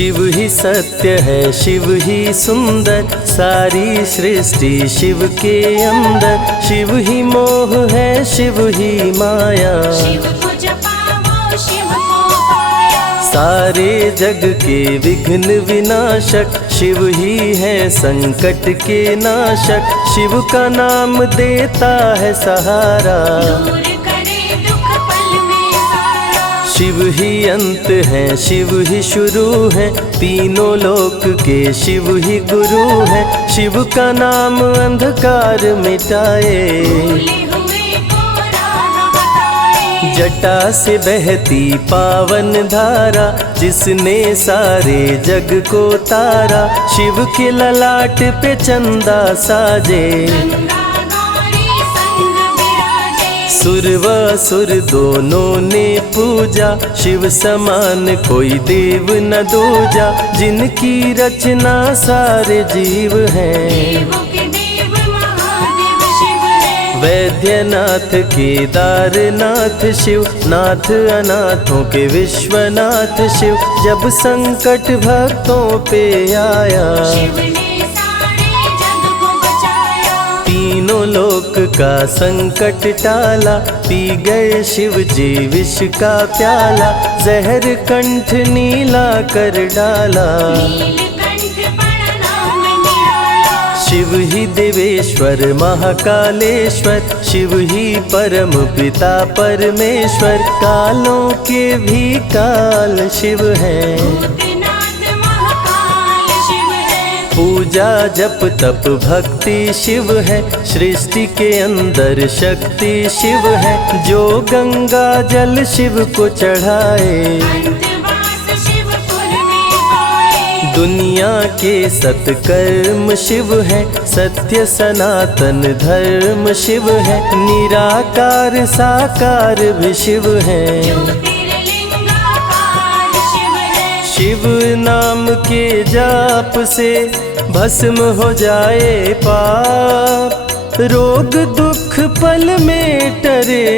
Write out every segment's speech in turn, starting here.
शिव ही सत्य है, शिव ही सुंदर, सारी सृष्टि शिव के अंदर। शिव ही मोह है, शिव ही माया, शिव को जपाओ शिव को पाया। सारे जग के विघ्न विनाशक, शिव ही है संकट के नाशक। शिव का नाम देता है सहारा, दूर करे दुख पल में सारा। शिव ही अंत है, शिव ही शुरू है, तीनों लोक के शिव ही गुरु है। शिव का नाम अंधकार मिटाए, भूले हुए को राह बताए। जटा से बहती पावन धारा, जिसने सारे जग को तारा। शिव के ललाट पे चंदा साजे, गंगा गौरी संग विराजे। सुर व असुर दोनों ने पूजा, शिव समान कोई देव न दूजा। जिनकी रचना सारे जीव हैं, देवों के देव महादेव शिव है। वैद्यनाथ केदारनाथ शिव, नाथ अनाथों के विश्वनाथ शिव। जब संकट भक्तों पे आया, शिव ने सारे जग को बचाया। तीनों लोक का संकट टाला, पी गए शिव जी विष का प्याला। जहर कंठ नीला कर डाला, नीलकंठ बड़ा नाम निराला। शिव ही देवेश्वर महाकालेश्वर, शिव ही परम पिता परमेश्वर। कालों के भी काल शिव हैं, भूतनाथ महाकाल शिव है। पूजा जप तप भक्ति शिव है, सृष्टि के अंदर शक्ति शिव है। जो गंगा जल शिव को चढ़ाए, अंतवास शिवपुर में पाए। दुनिया के सत्कर्म शिव है, सत्य सनातन धर्म शिव है। निराकार साकार भी शिव है, ज्योतिर्लिंगाकार शिव है। शिव नाम के जाप से भस्म हो जाए पाप। रोग दुख पल में टरे,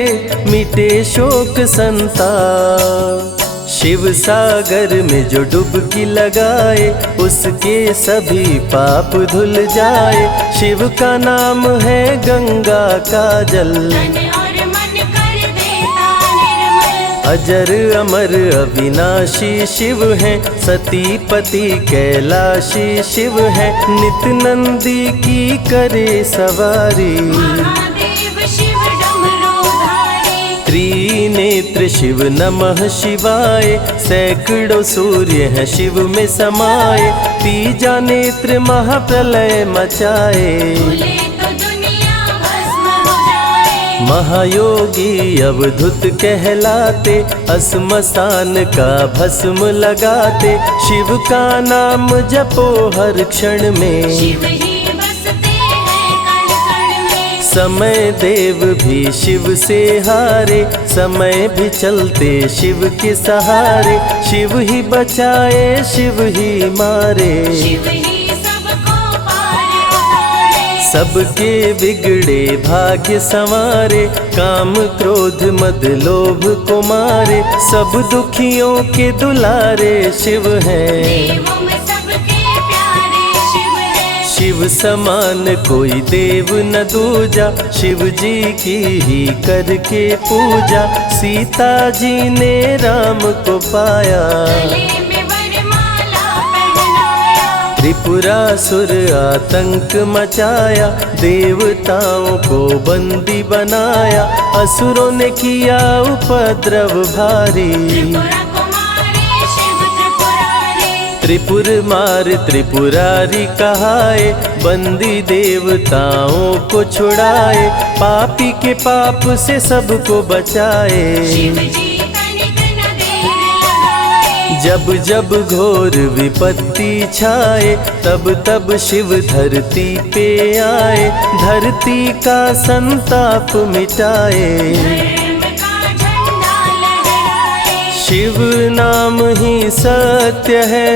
मिटे शोक संताप। शिव सागर में जो डुबकी लगाए, उसके सभी पाप धुल जाए। शिव का नाम है गंगा का जल, तन और मन कर देता निर्मल। अजर अमर अविनाशी शिव है, सती पति कैलाशी शिव है। नित नंदी की करे सवारी, महादेव शिव डमरूधारी। त्रिनेत्र शिव नमः शिवाय। सैकड़ों सूर्य हैं शिव में समाये, तीजा नेत्र महाप्रलय मचाए। भूले तो दुनिया भस्म हो जाए। महायोगी अवधूत कहलाते, असमसान का भस्म लगाते। शिव का नाम जपो हर क्षण में, शिव ही बसते हैं कण कण में। समय देव भी शिव से हारे, समय भी चलते शिव के सहारे। शिव ही बचाए शिव ही मारे, शिव ही सबको पार उतारे। सबके बिगड़े भाग्य संवारे। काम क्रोध मद लोभ को मारे, सब दुखियों के दुलारे शिव हैं। देवों में सबके प्यारे शिव है। शिव समान कोई देव न दूजा, शिव जी की ही करके पूजा। सीता जी ने राम को पाया, गले में वरमाला पहनाया। त्रिपुरासुर आतंक मचाया, देवताओं को बंदी बनाया। असुरों ने किया उपद्रव भारी, त्रिपुरा को मारे शिव त्रिपुरारी। त्रिपुर मार त्रिपुरारी कहाए, बंदी देवताओं को छुड़ाए। पापी के पाप से सबको बचाए, शिव जी तनिक न देर लगाए। जब जब घोर विपत्ति छाए, तब तब शिव धरती पे आए। धरती का संताप मिटाए, धर्म का झंडा लहराए। शिव नाम ही सत्य है,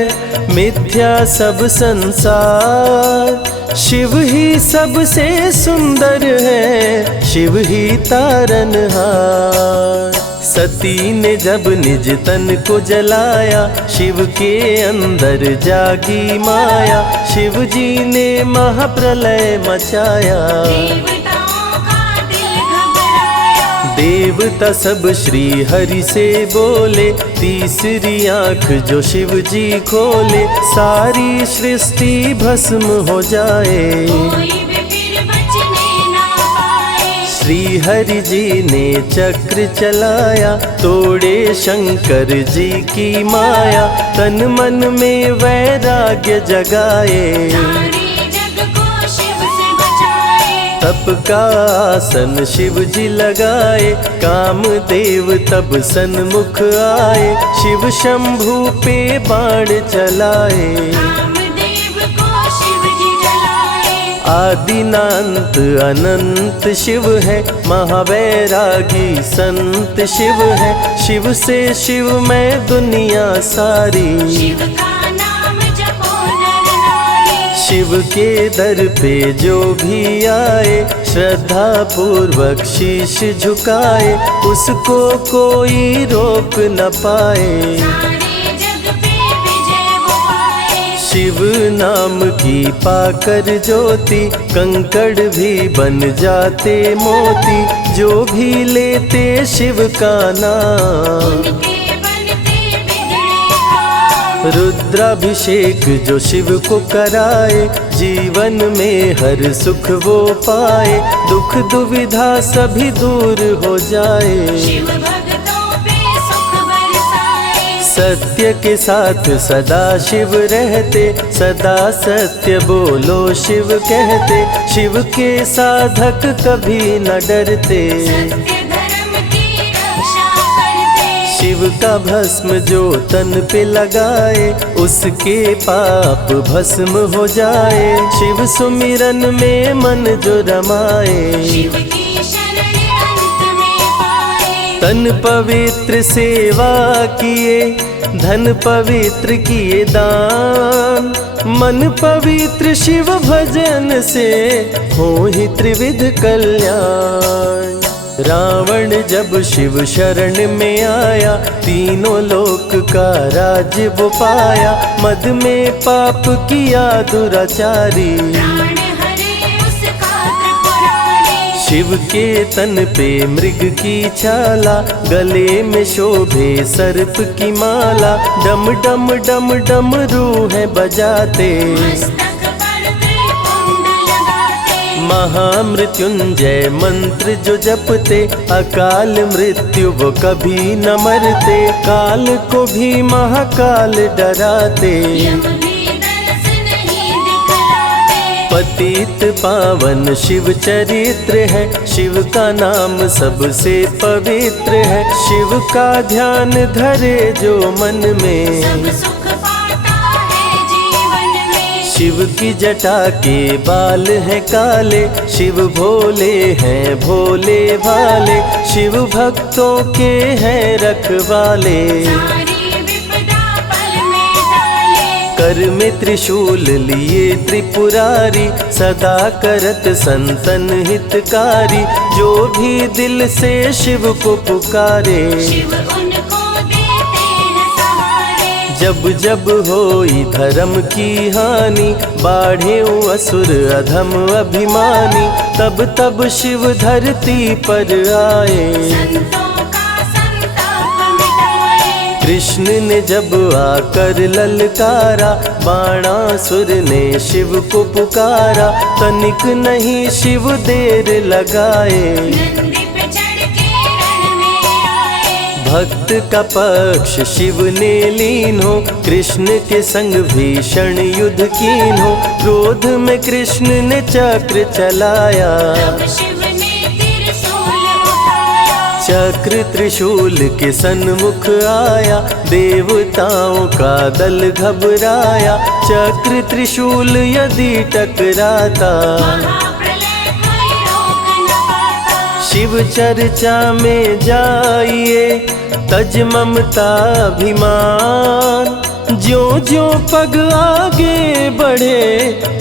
मिथ्या सब संसार। शिव ही सबसे सुंदर है, शिव ही तारनहार। सती ने जब निज तन को जलाया, शिव के अंदर जागी माया, शिव जी ने महाप्रलय मचाया। देवताओं का दिल घबराया, देवता सब श्री हरि से बोले, तीसरी आंख जो शिव जी खोले, सारी सृष्टि भस्म हो जाए। कोई भी फिर बचने ना पाए। श्री हरि जी ने चक्र चलाया, तोड़े शंकर जी की माया, तन मन में वैराग्य जगाए। सारे जग को शिव से बचाए। तप का आसन शिव जी लगाए, कामदेव तब सन्मुख आए, शिव शंभू पे बाण चलाए। कामदेव को शिव जी जलाए। आदिनांत अनंत शिव है, महावैरागी संत शिव है, शिव से शिव में दुनिया सारी। शिव का नाम जपो नर नारी। शिव के दर पे जो भी आए, श्रद्धा पूर्वक शीश झुकाए, उसको कोई रोक न पाए। सारे जग पे विजय वो पाए। शिव नाम की पाकर ज्योति, कंकड़ भी बन जाते मोती, जो भी लेते शिव का नाम। उनके बनते बिगड़े काम। रुद्राभिषेक जो शिव को कराए, जीवन में हर सुख वो पाए, दुख दुविधा सभी दूर हो जाए। शिव भक्तों पे सुख बरसाए। सत्य के साथ सदा शिव रहते, सदा सत्य बोलो शिव कहते, शिव के साधक कभी न डरते। सत्य धर्म की रक्षा करते। शिव का भस्म जो तन पे लगाए, उसके पाप भस्म हो जाए। शिव सुमिरन में मन जो रमाए, शिव की शरण अंत में पाए। तन पवित्र सेवा किए, धन पवित्र किए दान, मन पवित्र शिव भजन से हो ही त्रिविध कल्याण। रावण जब शिव शरण में आया, तीनों लोक का राज्य वो पाया, मद में पाप किया दुराचारी। प्राण हरे उसका त्रिपुरारी। शिव के तन पे मृग की छाला, गले में शोभे सर्प की माला, डम डम डम डम रूह बजाते। मस्तक पर त्रिपुंड लगाते। महामृत्युंजय मंत्र जो जपते, अकाल मृत्यु वो कभी न मरते, काल को भी महाकाल डराते। यम भी दर्श नहीं दिखलाते। पतित पावन शिव चरित्र है, शिव का नाम सबसे पवित्र है, शिव का ध्यान धरे जो मन में, सब सुख पाता है जीवन में। शिव की जटा के बाल हैं काले, शिव भोले हैं भोले भाले, शिव भक्तों के हैं रखवाले। सारी विपदा पल में टाले। कर में त्रिशूल लिए त्रिपुरारी, सदा करत संतन हितकारी, जो भी दिल से शिव को पुकारे। शिव उनको देते हैं सहारे। जब जब होई धर्म की हानि, बाढ़े असुर अधम अभिमानी, तब तब शिव धरती पर आए। संतों का संताप मिटाए। कृष्ण ने जब आकर ललकारा, बाणासुर ने शिव को पुकारा, तनिक नहीं शिव देर लगाए। नंदी पे चढ़ के रण में आए। भक्त का पक्ष शिव ने लीन हो, कृष्ण के संग भीषण युद्ध कीन हो, क्रोध में कृष्ण ने चक्र चलाया। तब शिव ने त्रिशूल उठाया। चक्र त्रिशूल के सन्मुख आया, देवताओं का दल घबराया, चक्र त्रिशूल यदि टकराता, महाप्रलय कोई रोक न पाता। शिव चर्चा में जाइए, तज ममता अभिमान, ज्यों ज्यों पग आगे बढ़े,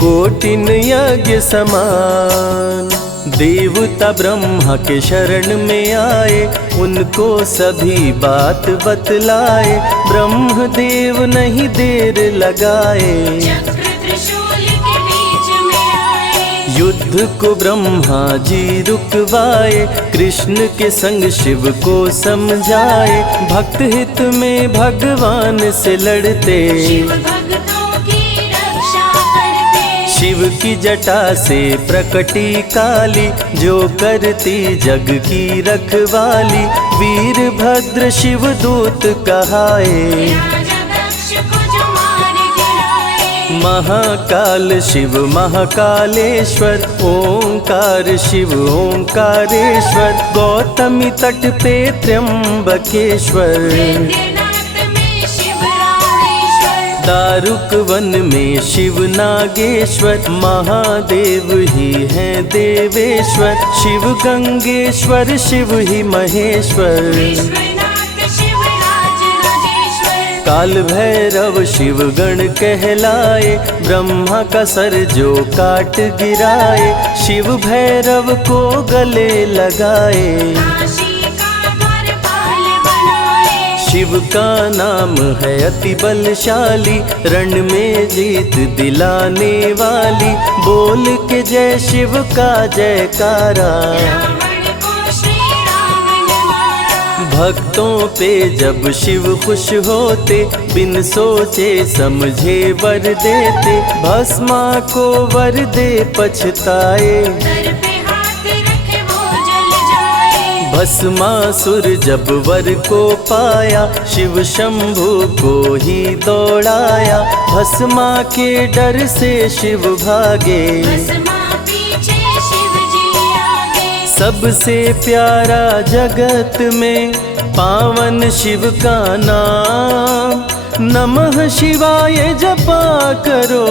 कोटिन यज्ञ समान। देवता ब्रह्मा के शरण में आए, उनको सभी बात बतलाए। ब्रह्मदेव नहीं देर लगाए, चक्र त्रिशूल के बीच में आए। युद्ध को ब्रह्मा जी रुकवाए, कृष्ण के संग शिव को समझाए। भक्त हित में भगवान से लड़ते, शिव भक्तों की रक्षा करते। शिव की जटा से प्रकटी काली, जो करती जग की रखवाली। वीरभद्र शिव दूत कहाए, राजा दक्ष को जो मार गिराए। महाकाल शिव महाकालेश्वर, ओंकार शिव ओंकारेश्वर। गौतमी तट पे त्र्यंबकेश्वर, वैद्यनाथ में शिव रामेश्वर। दारुक वन में शिव नागेश्वर। महादेव ही हैं देवेश्वर, शिव गंगेश्वर शिव ही महेश्वर। विश्वनाथ शिव राज राजेश्वर। काल भैरव शिव गण कहलाए, ब्रह्मा का सर जो काट गिराए। शिव भैरव को गले लगाए, काशी का द्वारपाल बनाए। शिव का नाम है अति बलशाली, रण में जीत दिलाने वाली। बोल के जय शिव का जयकारा, रावण को श्री राम ने मारा। भक्तों पे जब शिव खुश होते, बिन सोचे समझे वर देते। भस्मा को वर दे पछताए, सर पे हाथ रखे वो जल जाए। भस्मासुर जब वर को पाया, शिव शंभु को ही दौड़ाया। भस्मा के डर से शिव भागे, भस्मा पीछे शिव जी आगे। सबसे प्यारा जगत में पावन शिव का नाम। नमः शिवाय जपा करो,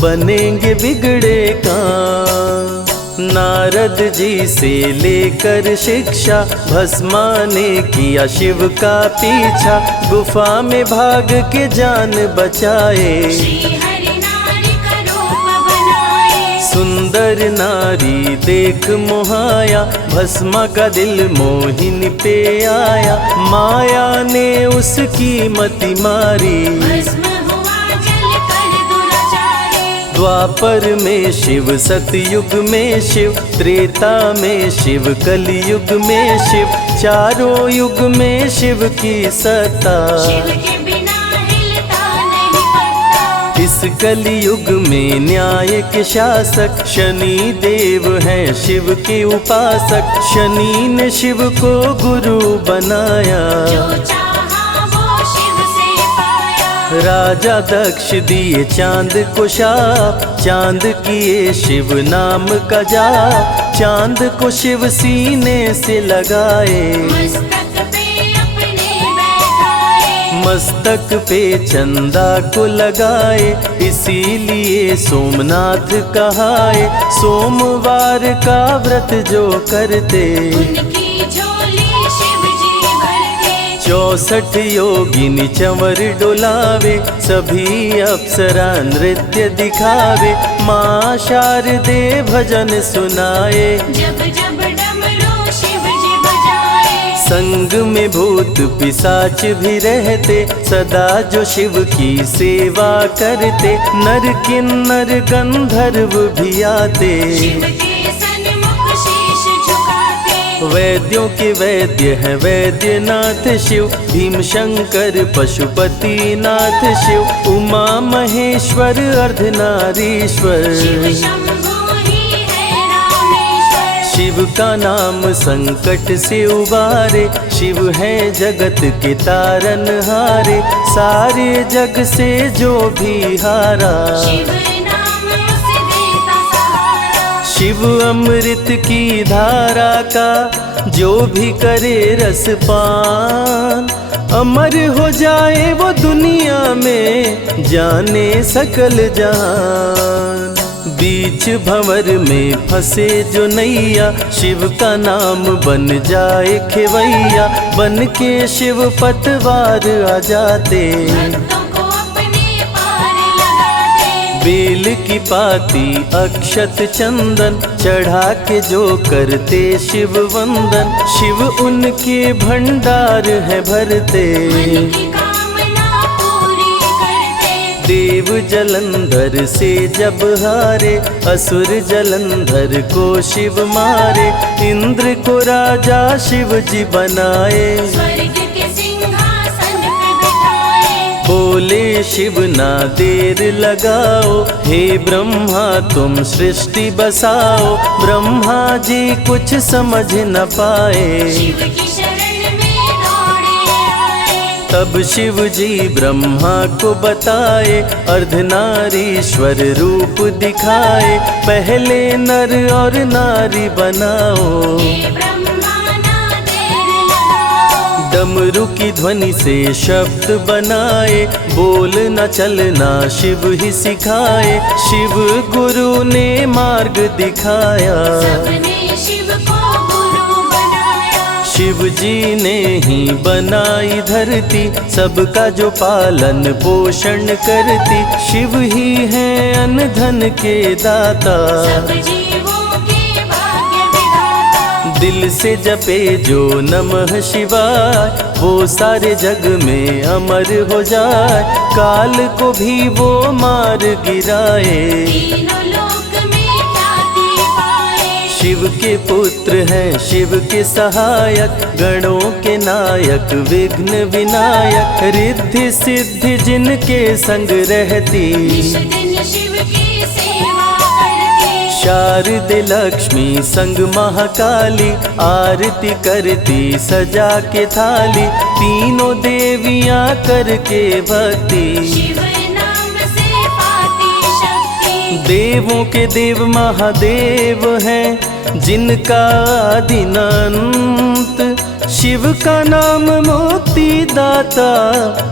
बनेंगे बिगड़े काम। नारद जी से लेकर शिक्षा, भस्मा ने किया शिव का पीछा। गुफा में भाग के जान बचाए, श्री हरि नारी का रूप बनाए। सुंदर नारी देख मोहाया, भस्मा का दिल मोहिनी पे आया। माया ने उसकी मति मारी, भस्म हुआ जल कर दुराचारी। द्वापर में शिव सतयुग में शिव, त्रेता में शिव कलयुग में शिव। चारों युग में शिव की सत्ता, शिव के बिना हिलता नहीं पत्ता। इस कलयुग में न्याय के शासक, शनि देव हैं शिव के उपासक। शनि ने शिव को गुरु बनाया, जो चाहा वो शिव से पाया। राजा दक्ष दिए चांद को शाप, चांद किए शिव नाम का जाप। चांद को शिव सीने से लगाए, मस्तक पे अपने बैठाए। मस्तक पे चंदा को लगाए। इसीलिए सोमनाथ कहाए, सोमवार का व्रत जो करते। उनकी झोली शिव जी भरते। 64 योगिनी चंवर डोलावे, सभी अप्सरा नृत्य दिखावे। माँ शारदे भजन सुनाए, जब जब डमरू शिव जी बजाए। संग में भूत पिशाच भी रहते, सदा जो शिव की सेवा करते। नर किन्नर गंधर्व भी आते, शिव के सन्मुख शीश झुकाते। वैद्यों के वैद्य हैं वैद्यनाथ शिव। भीम शंकर पशुपति नाथ शिव, उमा महेश्वर अर्धनारीश्वर। शिव शंभु ही है रामेश्वर। शिव का नाम संकट से उबारे, शिव है जगत के तारनहारे। सारे जग से जो भी हारा, शिव नाम उसे देता सहारा। शिव अमृत की धारा का जो भी करे रसपान। अमर हो जाए वो दुनिया में, जाने सकल जहान। बीच भंवर में फंसे जो नैया, शिव का नाम बन जाए खेवैया। बन के शिव पतवार आ जाते, भक्तों को अपने पार लगाते। बेल की पाती अक्षत चंदन चढ़ा के जो करते शिव वंदन, शिव उनके भंडार है भरते। मन की कामना पूरी करते। देव जलंधर से जब हारे, असुर जलंधर को शिव मारे। इंद्र को राजा शिव जी बनाए, स्वर्ग के सिंहासन पे बिठाए। बोले शिव ना देर लगाओ, हे ब्रह्मा तुम सृष्टि बसाओ। ब्रह्मा जी कुछ समझ न पाए, शिव की शरण में दौड़े आए। तब शिव जी ब्रह्मा को बताए, अर्धनारीश्वर रूप दिखाए। पहले नर और नारी बनाओ, हे ब्रह्मा ना देर लगाओ। डमरू की ध्वनि से शब्द बनाए, बोलना चलना शिव ही सिखाए। शिव गुरु ने मार्ग दिखाया, सबने शिव को गुरु बनाया। शिव जी ने ही बनाई धरती, सबका जो पालन पोषण करती। शिव ही है अन्न धन के दाता, सब जीवों के भाग्य विधाता। दिल से जपे जो नमः शिवाय, वो सारे जग में अमर हो जाए। काल को भी वो मार गिराए, तीनों लोक में ख्याति पाए। शिव के पुत्र हैं शिव के सहायक, गणों के नायक विघ्न विनायक। रिद्धि सिद्धि जिनके संग रहती, निश दिन शिव की सेवा करते। शारदे लक्ष्मी संग महाकाली, आरती करती सजा के थाली। तीनों देवियां करके भक्ति, शिव नाम से पाती शक्ति। देवों के देव महादेव हैं, जिनका आदि न अंत। शिव का नाम मुक्ति दाता,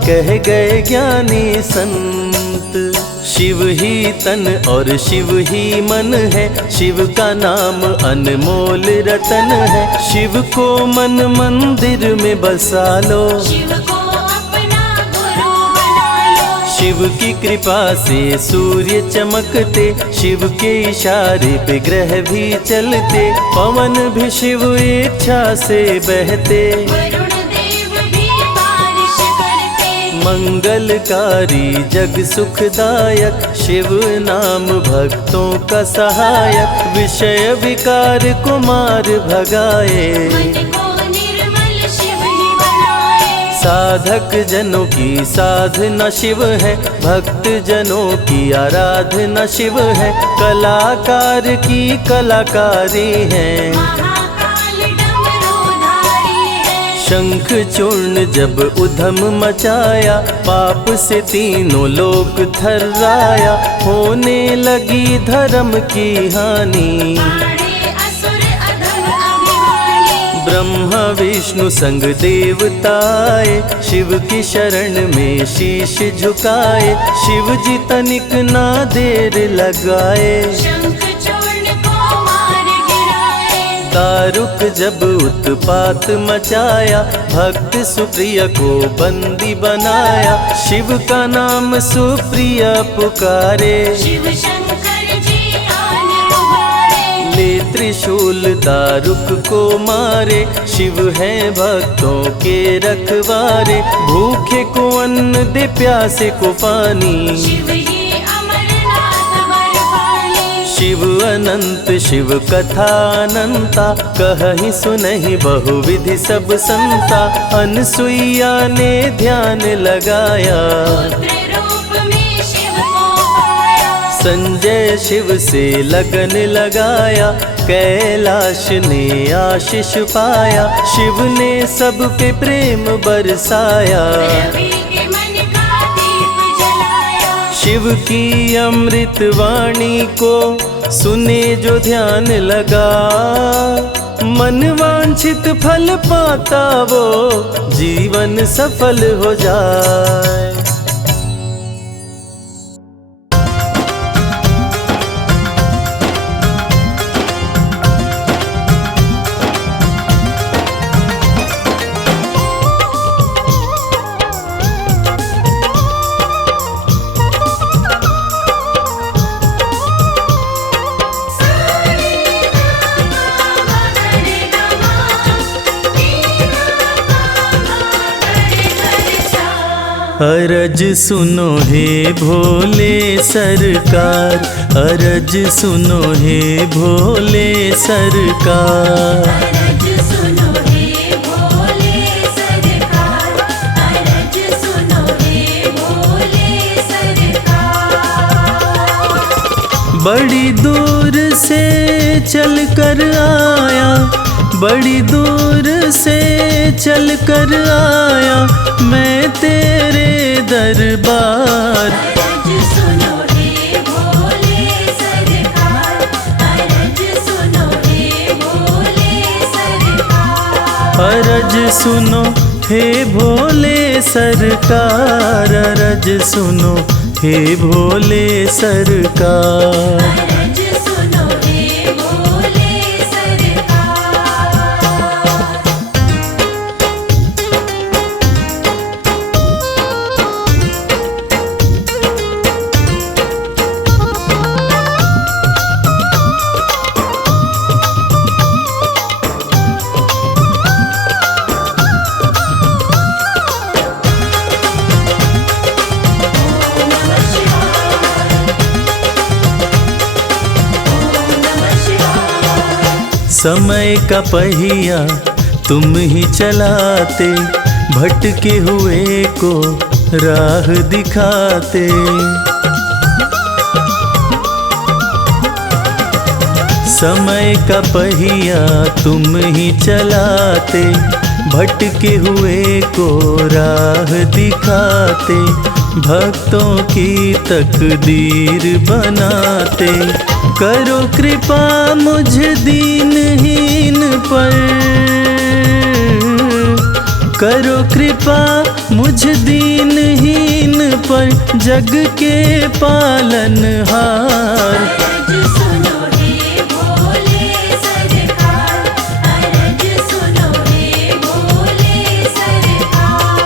कह गए ज्ञानी संत। शिव ही तन और शिव ही मन है, शिव का नाम अनमोल रतन है। शिव को मन मंदिर में बसा लो, शिव को अपना गुरु बना लो। शिव की कृपा से सूर्य चमकते, शिव के इशारे पे ग्रह भी चलते। पवन भी शिव इच्छा से बहते, वरुण देव भी बारिश करते। मंगलकारी जग सुखदायक, शिव नाम भक्तों का सहायक। विषय विकार को मार भगाए, मन को निर्मल शिव ही बनाए। साधक जनों की साधना शिव है, भक्त जनों की आराधना शिव है। कलाकार की कलाकारी है, महाकाल डमरूधारी है। शंख चूर्ण जब उधम मचाया, पाप से तीनों लोक थर्राया। होने लगी धर्म की हानि, बाड़े असुर अधम अभिमानी। ब्रह्मा विष्णु संग देवताए, शिव की शरण में शीश झुकाए। शिव जी तनिक ना देर लगाए, शंख चूर्ण को मार गिराए। दारुक जब उत्पात मचाया, भक्त सुप्रिय को बंदी बनाया। शिव का नाम सुप्रिय पुकारे, शिव शंकर जी आन उबारे। ले त्रिशूल दारुक को मारे। शिव है भक्तों के रखवारे, भूखे को अन्न दे प्यासे को पानी। शिव ही अमरनाथ बरपाली। शिव अनंत शिव कथा अनंता, कहीं सुनहि बहुविधि सब संता। अनसुईया ने ध्यान लगाया, पुत्र रूप में शिव को पाया। संजय शिव से लगन लगाया। कैलाश ने आशीष पाया, शिव ने सब पे प्रेम बरसाया। रवि के मन का दीप जलाया। शिव की अमृत वाणी को सुने जो ध्यान लगा, मन वांछित फल पाता वो जीवन सफल हो जाए। अरज सुनो हे भोले सरकार, अरज सुनो हे भोले सरकार। अरज सुनो हे भोले सरकार, अरज सुनो हे भोले सरकार। बड़ी दूर से चल कर आया, बड़ी दूर से चल कर आया मैं तेरे दरबार। अरज सुनो हे भोले सरकार, अरज सुनो हे भोले सरकार। अरज सुनो हे भोले सरकार, अरज सुनो हे भोले सरकार। अरज सुनो हे भोले सरकार। समय का पहिया तुम ही चलाते, भटके हुए को राह दिखाते। समय का पहिया तुम ही चलाते, भटके हुए को राह दिखाते। भक्तों की तकदीर बनाते, करो कृपा मुझ दीनहीन पर, करो कृपा मुझ दीनहीन पर जग के पालनहार। अरज सुनो हे भोले सरकार, अरज सुनो हे भोले सरकार।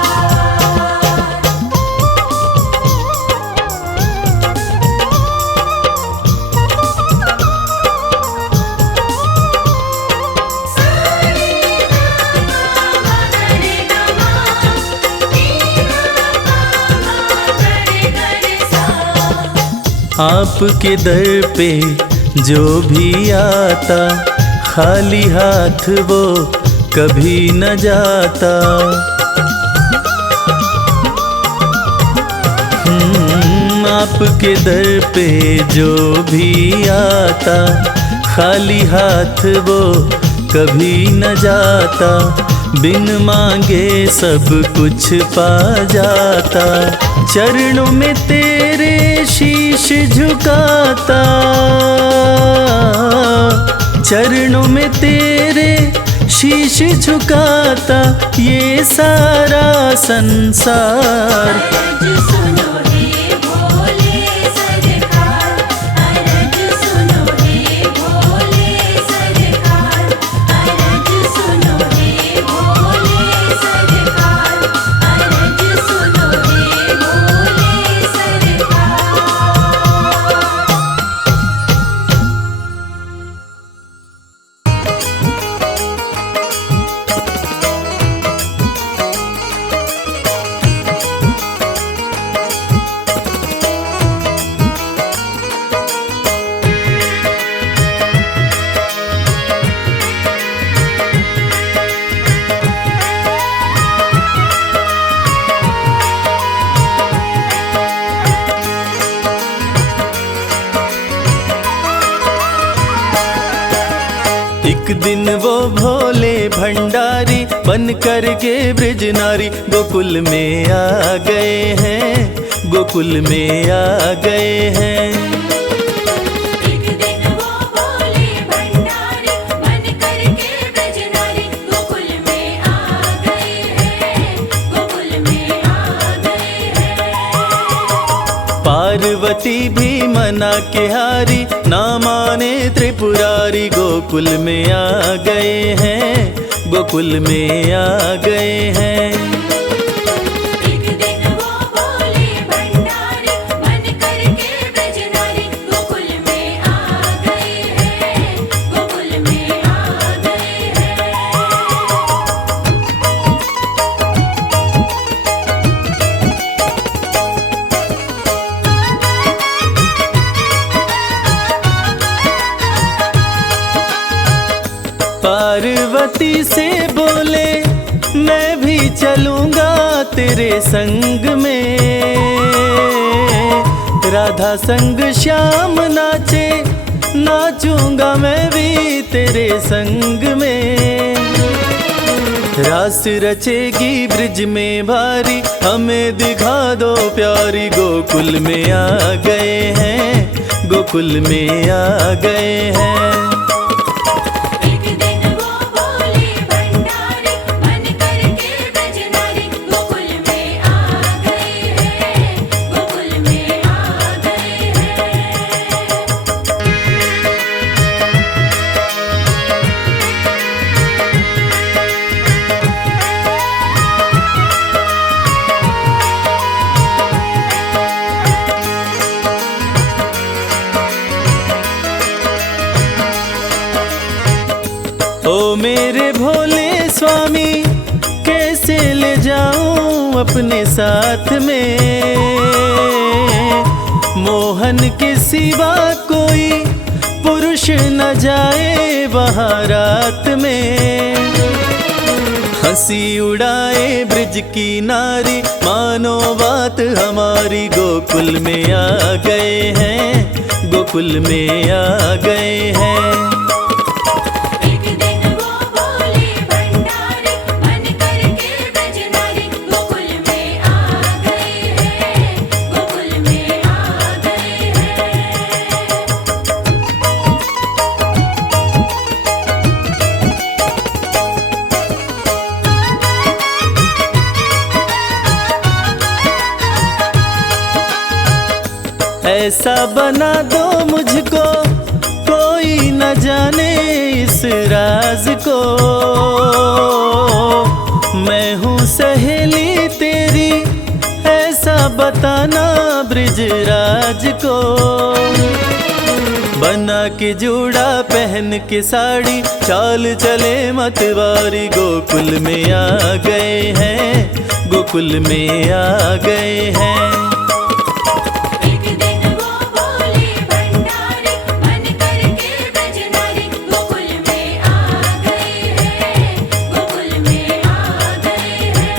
आपके दर पे जो भी आता, खाली हाथ वो कभी न जाता। आपके दर पे जो भी आता, खाली हाथ वो कभी न जाता। बिन मांगे सब कुछ पा जाता, चरणों में तेरे शीश झुकाता, चरणों में तेरे शीश झुकाता ये सारा संसार। अरज सुनो हे भोले सरकार, अरज सुनो हे भोले सरकार। अरज सुनो हे भोले सरकार, अरज सुनो हे भोले सरकार। एक दिन वो भोले भंडारी बन कर के ब्रज नारी गोकुल में आ गए हैं, गोकुल में आ गए हैं। एक दिन वो भोले भंडारी बन कर के ब्रज नारी गोकुल में आ गए हैं, गोकुल में आ गए हैं। पार्वती भी मना के हारी, ना माने त्रिपुरारी गोकुल में आ गए हैं, गोकुल में आ गए हैं। एक दिन वो भोले भंडारी बन कर के ब्रज नारी गोकुल में आ गए हैं, गोकुल में आ गए हैं। खुशी से बोले मैं भी चलूंगा तेरे संग में। राधा संग श्याम नाचे, नाचूंगा मैं भी तेरे संग में। रास रचेगी ब्रिज में भारी, हमें दिखा दो प्यारी। गोकुल में आ गए हैं, गोकुल में आ गए हैं। एक दिन वो बोले भंडारी, मन करके ब्रजनारी। गोकुल में आ गए हैं, गोकुल में आ गए हैं। ओ मेरे भोले स्वामी, कैसे ले जाऊं अपने साथ में। मोहन के सिवा कोई पुरुष न जाए वहाँ रात में। हंसी उड़ाए ब्रिज की नारी, मानो बात हमारी। गोकुल में आ गए हैं, गोकुल में आ गए हैं। एक दिन वो बोले भंडारी, मन करके ब्रजनारी। गोकुल में आ गए हैं, गोकुल में आ गए हैं। ऐसा बना दो मुझको, कोई न जाने इस राज को। मैं हूँ सहेली तेरी, ऐसा बताना ब्रिजराज को। बना के जूड़ा पहन के साड़ी, चाल चले मतवारी। गोकुल में आ गए हैं, गोकुल में आ गए हैं। एक दिन वो बोले भंडारी, मन करके ब्रजनारी। गोकुल में आ गए हैं, गोकुल में आ गए हैं।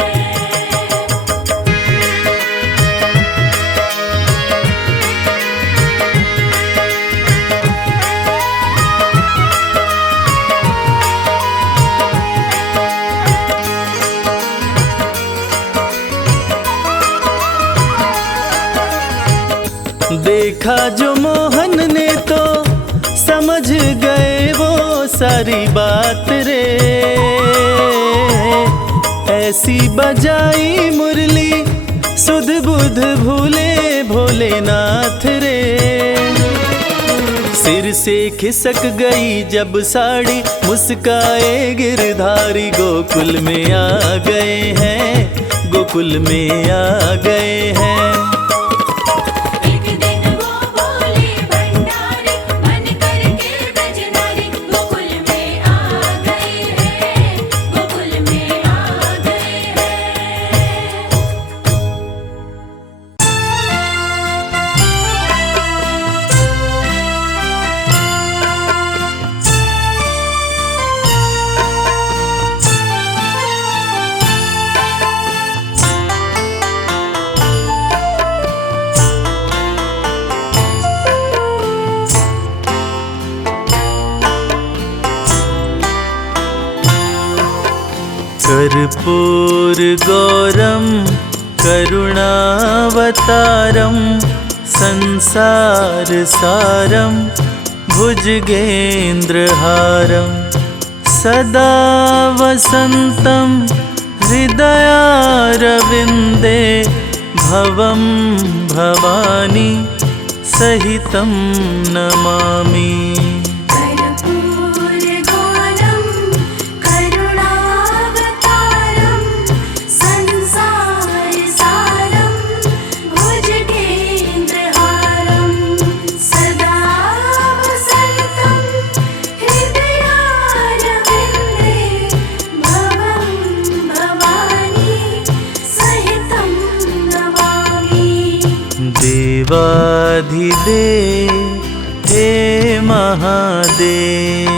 देखा जो मोहन ने तो समझ गए वो सारी बात रे। ऐसी बजाई मुरली, सुध बुध भूले भोलेनाथ रे। सिर से खिसक गई जब साड़ी, मुस्काए गिरधारी। गोकुल में आ गए हैं, गोकुल में आ गए हैं। एक दिन वो बोले भंडारी, मन करके ब्रजनारी। गोकुल में आ गए हैं, गोकुल में आ गए हैं। कर्पूर गौरम करुणावतारम, संसार सारम भुजगेन्द्रहारम। सदा वसन्तं हृदयारविन्दे, भवं भवानी सहितं नमामि। कर्पूरगौरं करुणावतारं, संसारसारं भुजगेन्द्रहारं। सदा वसन्तं हृदयारविन्दे, भवं भवानी सहितं नमामि। देवाधिदेव हे महादेव,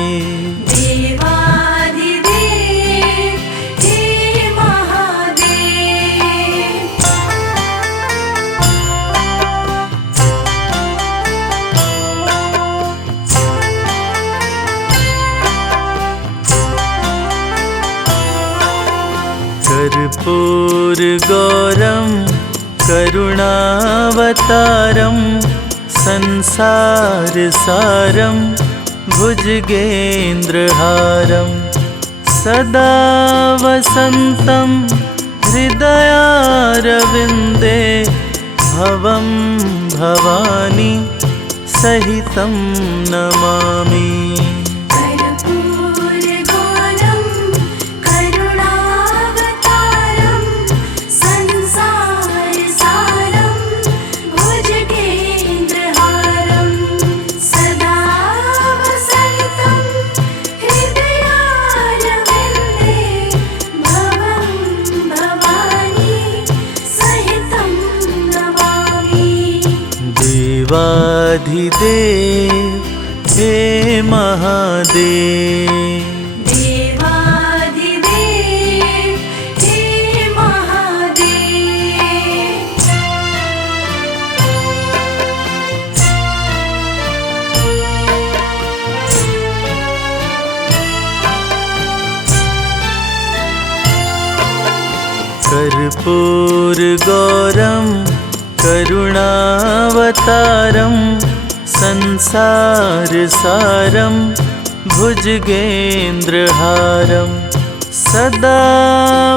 देवाधिदेव कर्पूरगौरं करुणावतारं संसारसारं भुजगेन्द्रहारं सदा वसन्तं हृदयारविन्दे भवं भवानी सहितं नमामि। कर्पूरगौरं करुणावतारं संसारसारं भुजगेन्द्रहारं सदा वसन्तं हृदयारविन्दे भवं भवानी सहितं नमामि। देवाधिदेव हे महादेव, देवाधिदेव हे महादेव। कर्पूरगौरं करुणावतारं संसारसारं भुजगेन्द्रहारं सदा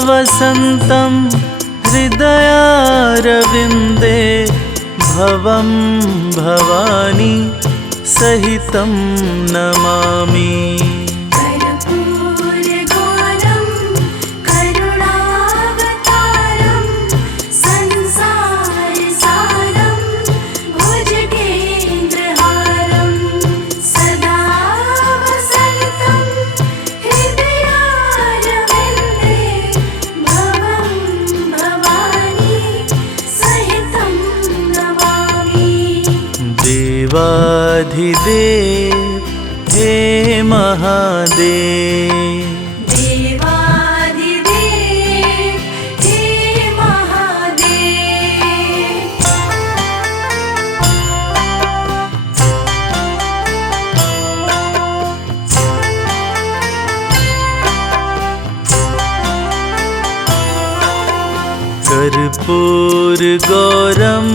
वसन्तं हृदयारविन्दे भवं भवानी सहितं नमामि। कर्पूरगौरं करुणावतारं संसारसारं भुजगेन्द्रहारं सदा वसन्तं हृदयारविन्दे भवं भवानी सहितं नमामि। देवाधिदेव हे महादेव, देवाधिदेव हे महादेव। कर्पूरगौरं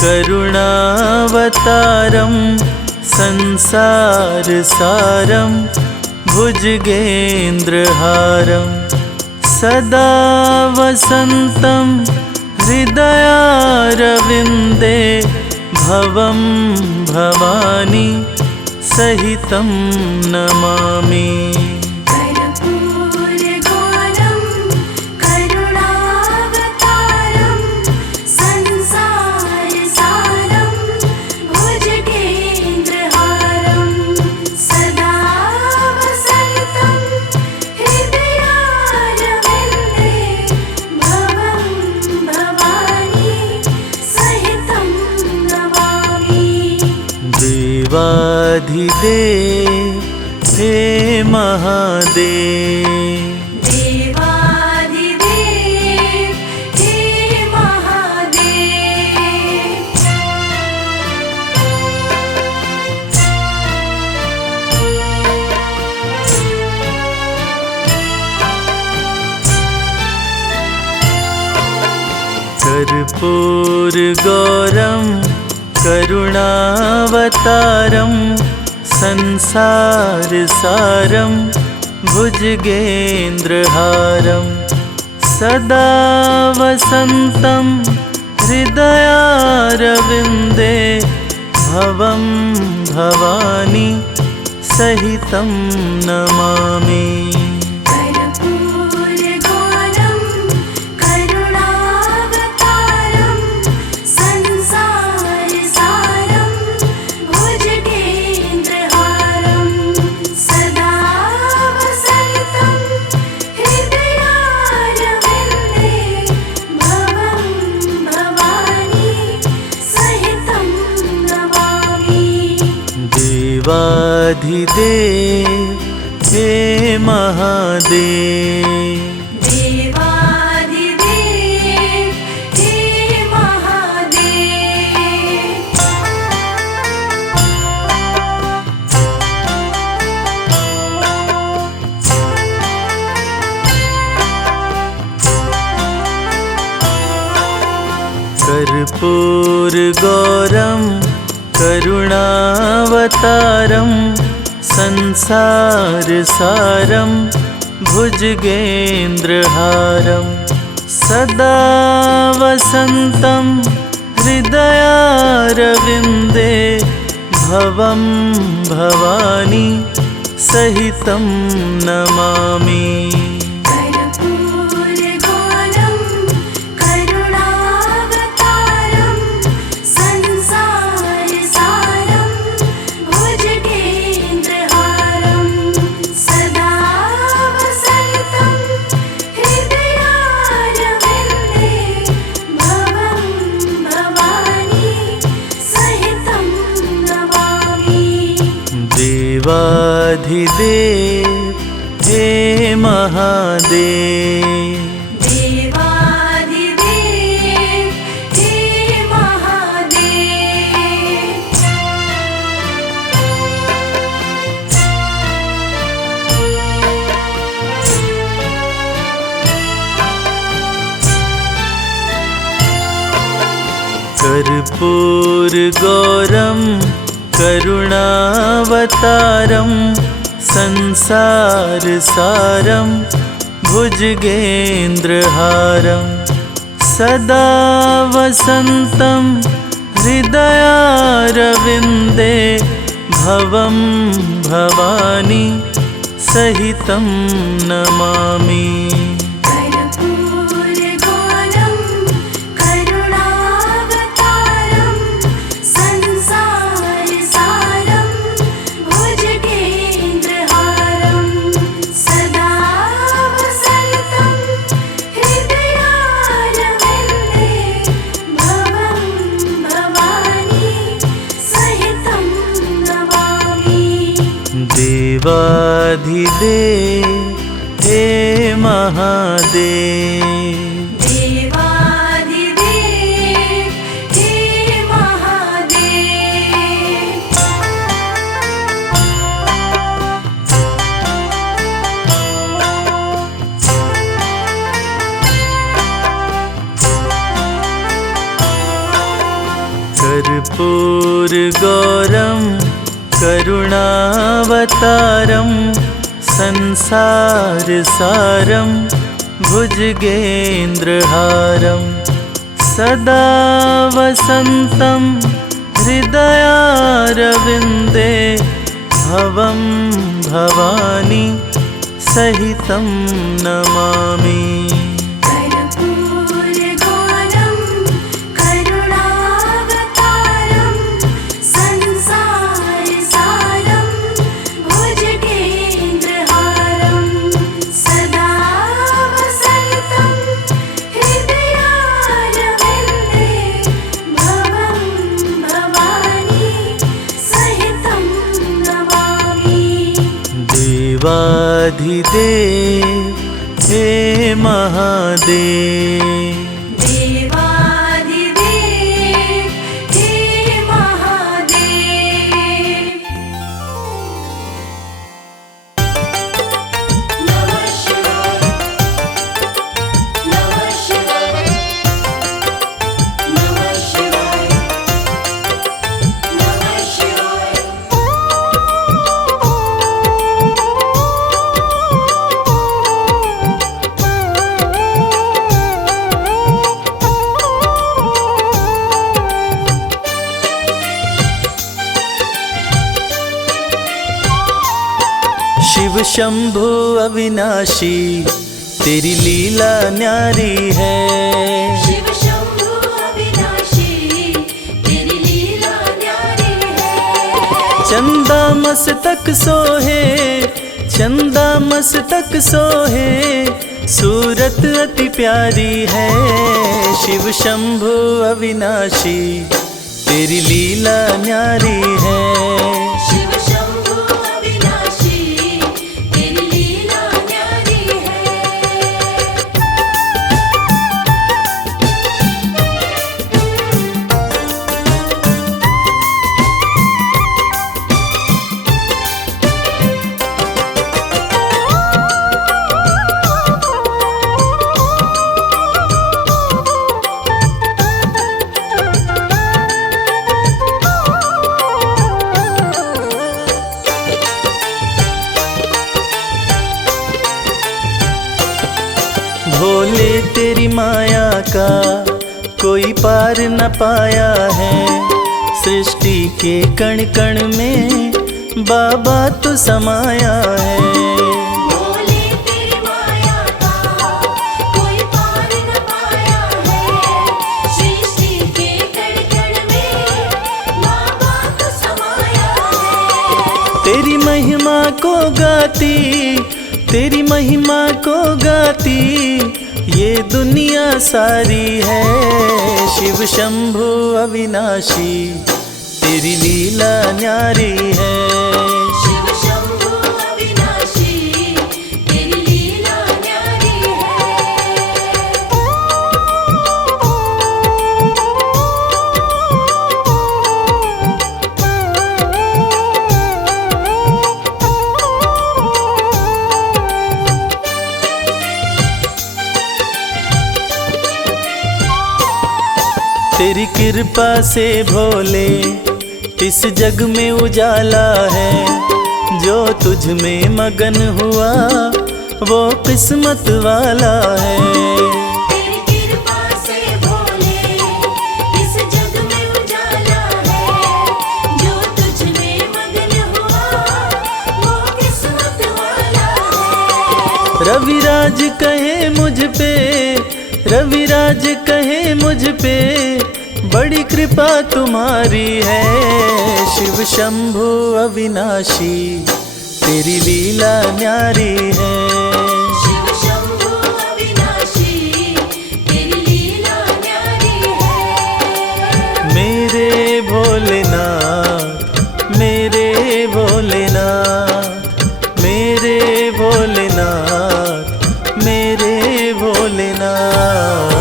करुणावतारं संसारसारं भुजगेन्द्रहारं सदा वसन्तं हृदयारविन्दे भवं भवानी सहितं नमामि। कर्पूरगौरं करुणावतारं संसारसारं भुजगेन्द्रहारं सदा वसन्तं हृदयारविन्दे भवं भवानी सहितं नमामि। देवाधिदेव हे महादेव, देवाधिदेव हे महादेव। कर्पूरगौरं करुणावतारं संसारसारं भुजगेन्द्रहारं सदा वसन्तं हृदयारविन्दे भवं भवानी सहितं नमामि। कर्पूरगौरं करुणावतारं संसारसारं भुजगेन्द्रहारं सदा वसन्तं हृदयारविन्दे भवं भवानी सहितं नमामि। देवाधिदेव हे महादेव, देवाधिदेव हे महादेव। कर्पूरगौरं करुणावतारं संसारसारं भुजगेन्द्रहारं सदा वसन्तं हृदयारविन्दे भवं भवानी सहितं नमामि। कर्पूरगौरं करुणावतारं संसारसारं भुजगेन्द्रहारं सदा वसन्तं हृदयारविन्दे भवं भवानी सहितं नमामि। देवाधिदेव हे महादेव, देवाधिदेव हे महादेव। कर्पूरगौरं करुणावतारं संसारसारं भुजगेन्द्रहारं सदा वसन्तं हृदयारविन्दे भवं भवानी सहितं नमामि। कर्पूरगौरं करुणावतारं संसारसारं भुजगेन्द्रहारं सदा वसन्तं हृदयारविन्दे भवं भवानी सहितं नमामि। देवाधिदेव हे महादेव, देवाधिदेव हे महादेव। कर्पूरगौरं करुणावतारं संसारसारं भुजगेन्द्रहारं सदा वसन्तं हृदयारविन्दे भवं भवानी सहितं नमामि। कर्पूरगौरं करुणावतारं संसारसारं भुजगेन्द्रहारं सदा वसन्तं हृदयारविन्दे भवं भवानी सहितं नमामि। देवाधिदेव हे महादेव, देवाधिदेव हे महादेव। नमः शिवाय, नमः शिवाय, नमः शिवाय, नमः शिवाय। शिव शंभु अविनाशी तेरी लीला न्यारी है। शिव शंभु अविनाशी तेरी लीला न्यारी है। चंदा मस्तक सोहे, चंदा मस्तक सोहे, सूरत अति प्यारी है। शिव शंभु अविनाशी तेरी लीला न्यारी है। शिव शंभु अविनाशी तेरी लीला न्यारी है। भोले तेरी माया का कोई पार न पाया है। सृष्टि के कण कण में बाबा तो समाया है। भोले तेरी माया का कोई पार न पाया है। सृष्टि के कण कण में बाबा तो समाया है। तेरी महिमा को गाती, तेरी महिमा को गाती ये दुनिया सारी है। शिव शंभु अविनाशी तेरी लीला न्यारी है। शिव शंभु अविनाशी तेरी लीला न्यारी तेरी कृपा से भोले इस जग में उजाला है। जो तुझ में मगन हुआ वो किस्मत वाला है। तेरी कृपा से भोले इस जग में उजाला है। जो तुझ में मगन हुआ वो किस्मत वाला है। रविराज कहे मुझ पे, रविराज कहे मुझ पे बड़ी कृपा तुम्हारी है। शिव शंभु अविनाशी तेरी लीला न्यारी है। शिव शंभु अविनाशी तेरी लीला न्यारी है। मेरे भोलेनाथ, मेरे भोलेनाथ, मेरे भोलेनाथ, मेरे भोलेनाथ।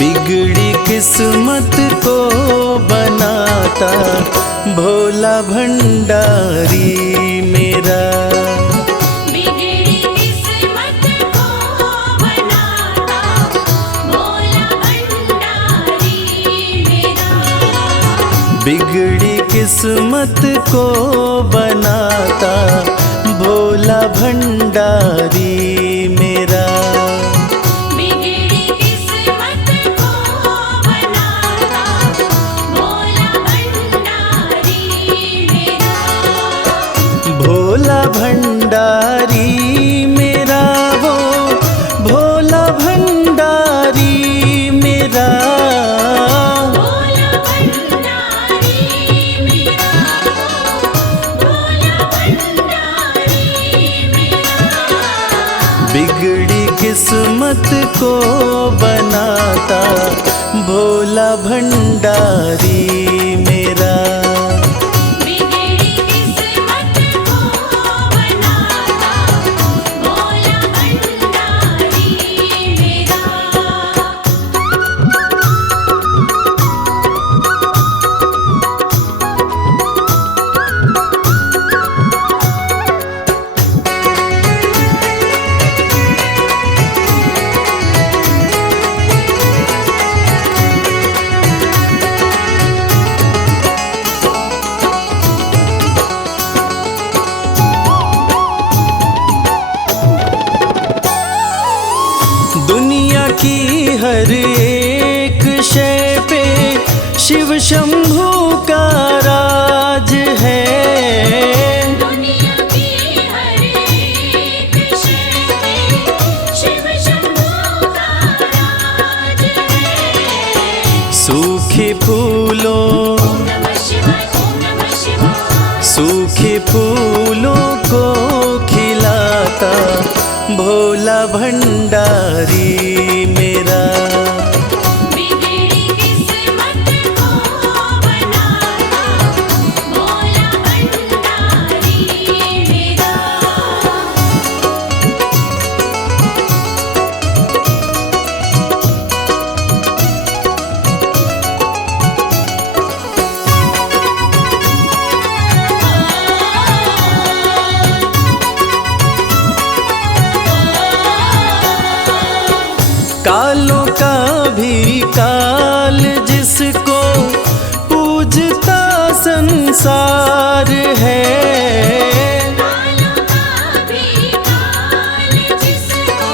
बिगड़ी किस्मत को बनाता भोला भंडारी मेरा। बिगड़ी किस्मत को बनाता भोला भंडारी मेरा। बिगड़ी किस्मत को बनाता भोला भंडारी मेरा। बिगड़ी किस्मत को बनाता भोला भंडारी मेरा। भोला भंडारी मेरा वो भोला भंडारी मेरा। भोला भंडारी मेरा। भोला भंडारी मेरा। बिगड़ी किस्मत को बनाता भोला भंडारी मेरा। बिगड़ी किस्मत को बनाता भोला भंडारी मेरा। दुनिया की हर एक शय पे शिव शंभु का राज है। दुनिया की हर एक शय पे शिव शंभु का राज है। सूखे फूलों, ओम नमः शिवाय, ओम नमः शिवाय। सूखे फूलों को खिलाता भोला भंडारी मेरा। बिगड़ी किस्मत को बनाता भोला भंडारी मेरा। कालों का भी काल जिसको पूजता संसार है। कालों का भी काल जिसको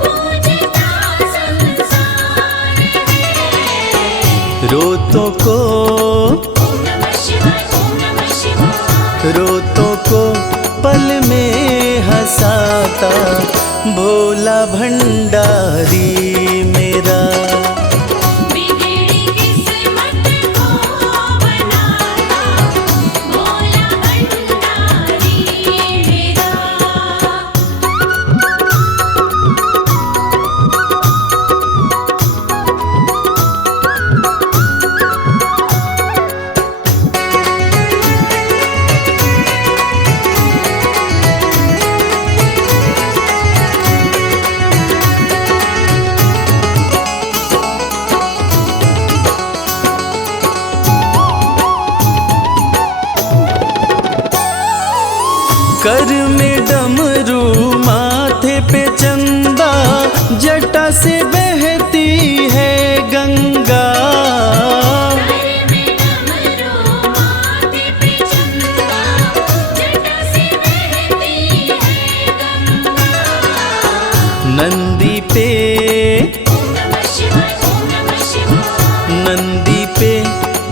पूजता संसार है। रोतों को ओम नमः शिवाय, ओम नमः शिवाय। रोतों को पल में हंसाता भोला भंडारी मेरा। बिगड़ी किस्मत को बनाता भोला भंडारी मेरा। कर में डमरू माथे पे चंदा, जटा से बहती है गंगा। सर में डमरू माथे पे चंदा, जटा से बहती है गंगा। नंदी पे ओम नमः शिवाय, ओम नमः शिवाय। नंदी पे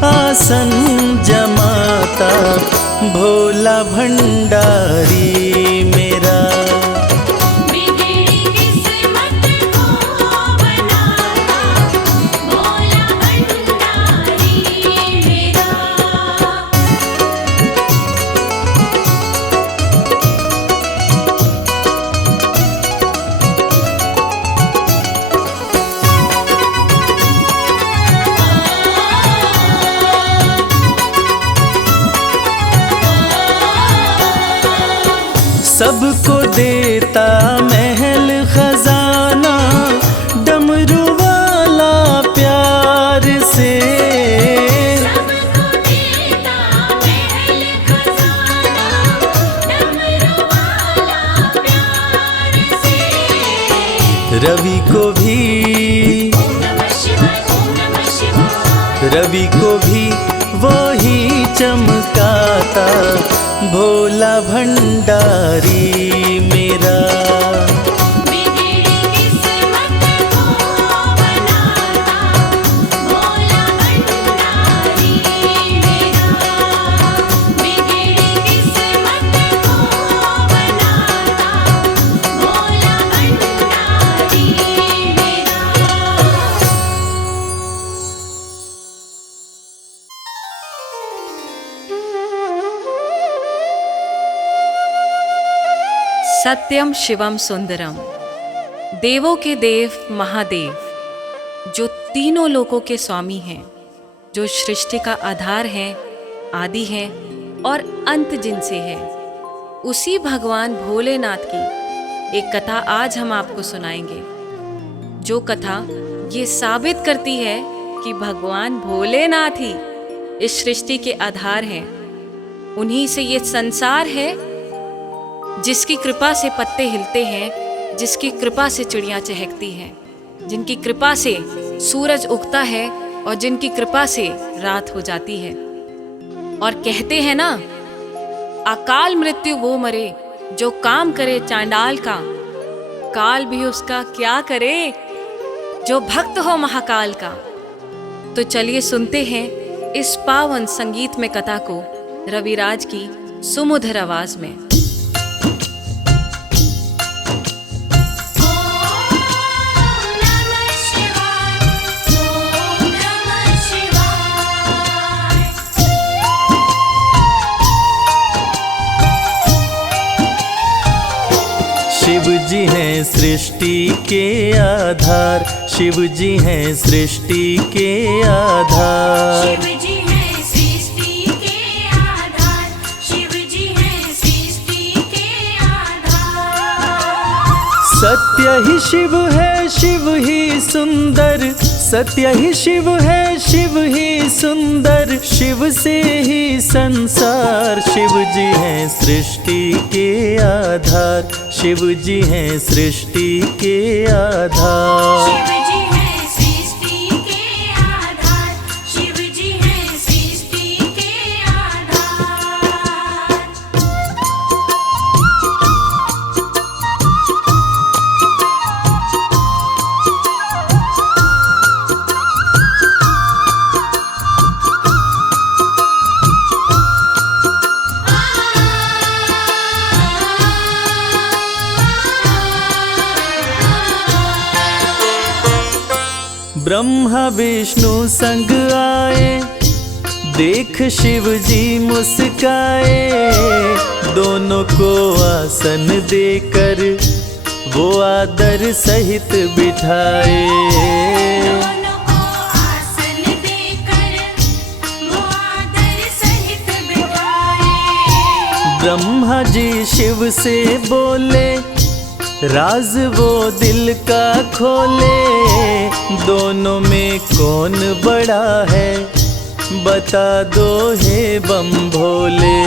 आसन जमाता भोला भंडारी मेरा। बिगड़ी किस्मत को बनाता भोला भंडारी मेरा। सबको देता महल खजाना, डमरू वाला प्यार से। सबको देता महल खजाना, डमरू वाला प्यार से। रवि को भी ओम नमः शिवाय, ओम नमः शिवाय। रवि को भी वही चमकाता भोला भंडारी मेरा। बिगड़ी किस्मत को बनाता भोला भंडारी मेरा। बिगड़ी किस्मत को बनाता भोला भंडारी मेरा। सत्यम शिवम सुंदरम, देवों के देव महादेव, जो तीनों लोकों के स्वामी हैं, जो सृष्टि का आधार है, आदि है और अंत जिनसे है, उसी भगवान भोलेनाथ की एक कथा आज हम आपको सुनाएंगे। जो कथा ये साबित करती है कि भगवान भोलेनाथ ही इस सृष्टि के आधार हैं। उन्हीं से ये संसार है, जिसकी कृपा से पत्ते हिलते हैं, जिसकी कृपा से चिड़ियाँ चहकती हैं, जिनकी कृपा से सूरज उगता है और जिनकी कृपा से रात हो जाती है। और कहते हैं ना, अकाल मृत्यु वो मरे जो काम करे चांडाल का, काल भी उसका क्या करे जो भक्त हो महाकाल का। तो चलिए सुनते हैं इस पावन संगीत में कथा को रविराज की सुमधुर आवाज में। शिव जी हैं सृष्टि के आधार, शिव जी हैं सृष्टि के आधार। शिव जी हैं सृष्टि के आधार, शिव जी हैं सृष्टि के आधार। सत्य ही शिव है, शिव ही सुंदर, सत्य ही शिव है, शिव ही सुंदर, शिव से ही संसार। शिव जी हैं सृष्टि के आधार, शिव जी हैं सृष्टि के आधार। शिव जी है सृष्टि के आधार, शिव जी है सृष्टि के आधार। ब्रह्मा विष्णु संग आए, देख शिव जी मुस्काए। दोनों को आसन देकर वो आदर सहित बिठाए। दोनों को आसन देकर वो आदर सहित बिठाए। ब्रह्मा जी शिव से बोले, राज वो दिल का खोले। दोनों में कौन बड़ा है, बता दो हे बम भोले।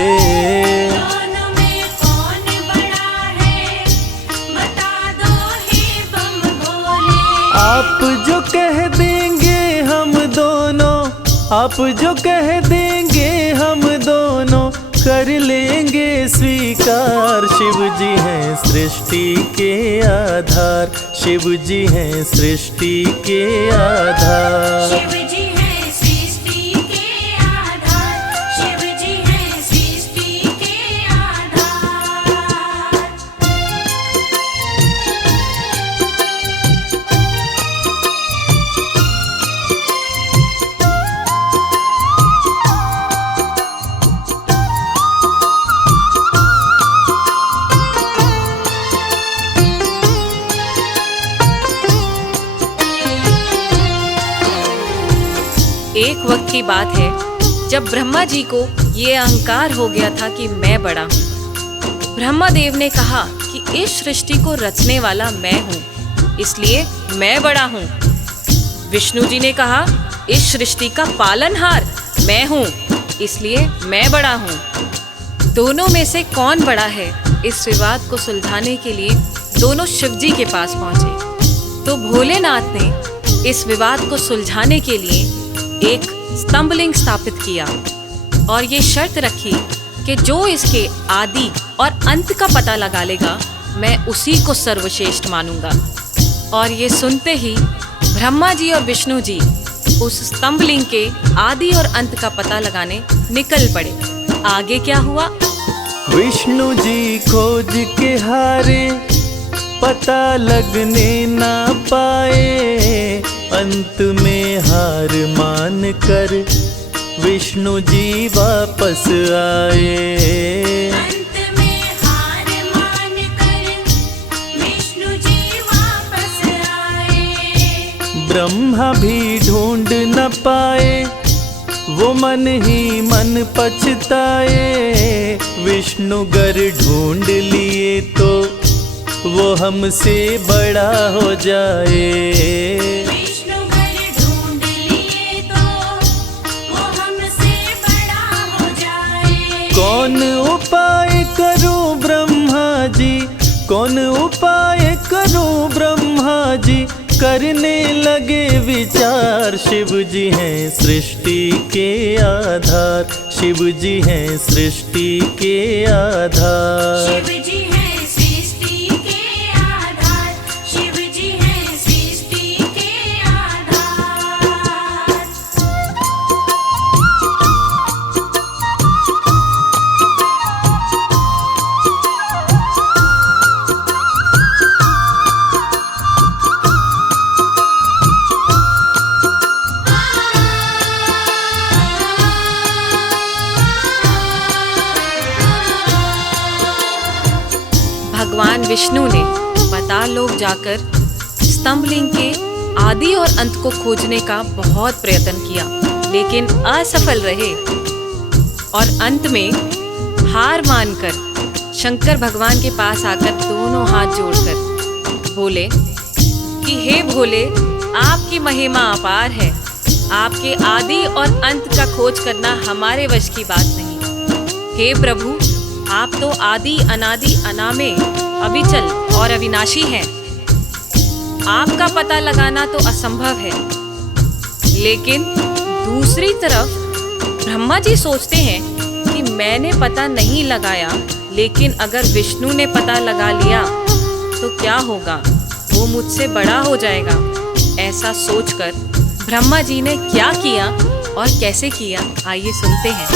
दोनों में कौन बड़ा है, बता दो हे बम भोले। आप जो कह देंगे हम दोनों, आप जो कह देंगे हम दोनों, कर लेंगे स्वीकार। शिव जी हैं सृष्टि के आधार, शिव जी हैं सृष्टि के आधार। शिव जी है सृष्टि के आधार, शिव जी है सृष्टि के आधार। एक वक्त की बात है जब ब्रह्मा जी को ये अहंकार हो गया था कि मैं बड़ा हूँ। ब्रह्मा देव ने कहा कि इस सृष्टि को रचने वाला मैं हूँ, इसलिए मैं बड़ा हूँ। विष्णु जी ने कहा इस सृष्टि का पालनहार मैं हूँ, इसलिए मैं बड़ा हूँ। दोनों में से कौन बड़ा है, इस विवाद को सुलझाने के लिए दोनों शिव जी के पास पहुंचे। तो भोलेनाथ ने इस विवाद को सुलझाने के लिए एक स्तंभलिंग स्थापित किया और ये शर्त रखी कि जो इसके आदि और अंत का पता लगा लेगा, मैं उसी को सर्वश्रेष्ठ मानूंगा। और ये सुनते ही ब्रह्मा जी और विष्णु जी उस स्तंभलिंग के आदि और अंत का पता लगाने निकल पड़े। आगे क्या हुआ? विष्णु जी खोज के हारे, पता लगने ना पाए। अंत में हार मान कर विष्णु जी वापस आए। अंत में हार मान कर विष्णु जी वापस आए। ब्रह्मा भी ढूंढ न पाए, वो मन ही मन पछताए। विष्णु गर ढूंढ लिए तो वो हमसे बड़ा हो जाए। विष्णु घर ढूंढ लिए तो वो हमसे बड़ा हो जाए। कौन उपाय करूं ब्रह्मा जी, कौन उपाय करूं ब्रह्मा जी, करने लगे विचार। शिव जी हैं सृष्टि के आधार, शिव जी हैं सृष्टि के आधार। शिव जी है सृष्टि के आधार, शिव जी है सृष्टि के आधार। भगवान विष्णु ने पाताल लोक जाकर स्तंभलिंग के आदि और अंत को खोजने का बहुत प्रयत्न किया, लेकिन असफल रहे। और अंत में हार मानकर शंकर भगवान के पास आकर दोनों हाथ जोड़कर बोले कि हे भोले, आपकी महिमा अपार है। आपके आदि और अंत का खोज करना हमारे वश की बात नहीं। हे प्रभु, आप तो आदि अनादि अनामे, अविचल और अविनाशी हैं। आपका पता लगाना तो असंभव है। लेकिन दूसरी तरफ ब्रह्मा जी सोचते हैं कि मैंने पता नहीं लगाया, लेकिन अगर विष्णु ने पता लगा लिया तो क्या होगा, वो मुझसे बड़ा हो जाएगा। ऐसा सोचकर ब्रह्मा जी ने क्या किया और कैसे किया, आइए सुनते हैं।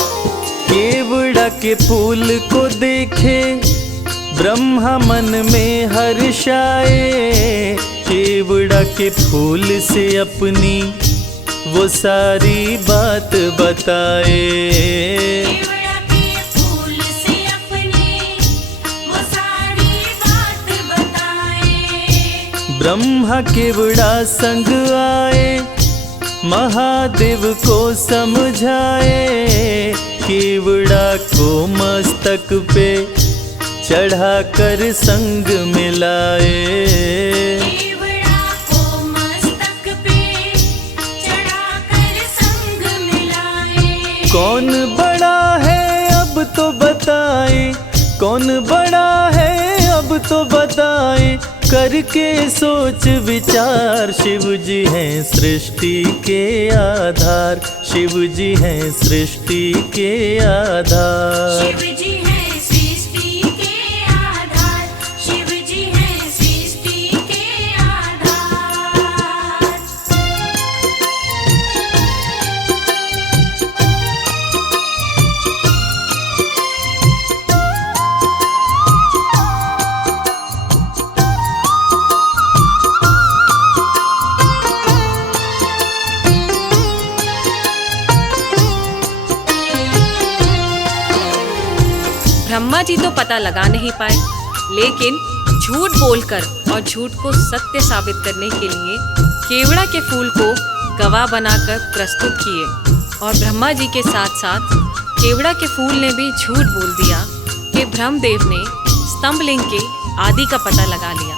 केवड़ा के फूल को देखे ब्रह्मा मन में हर्षाए, केवड़ा के फूल से अपनी वो सारी बात बताए। केवड़ा के फूल से अपनी वो सारी बात बताए। ब्रह्मा केवड़ा संग आए, महादेव को समझाए, केवड़ा को मस्तक पे चढ़ाकर संग मिलाए। केवड़ा को मस्तक पे चढ़ाकर संग मिलाए। कौन बड़ा है अब तो बताए, कौन बड़ा है अब तो बताए, करके सोच विचार। शिव जी हैं सृष्टि के आधार, शिव जी हैं सृष्टि के आधार। शिव जी है सृष्टि के आधार, शिव जी है सृष्टि के आधार। ब्रह्मा जी तो पता लगा नहीं पाए, लेकिन झूठ बोलकर और झूठ को सत्य साबित करने के लिए केवड़ा के फूल को गवाह बनाकर प्रस्तुत किए। और ब्रह्मा जी के साथ साथ केवड़ा के फूल ने भी झूठ बोल दिया कि ब्रह्मदेव ने स्तंभलिंग के आदि का पता लगा लिया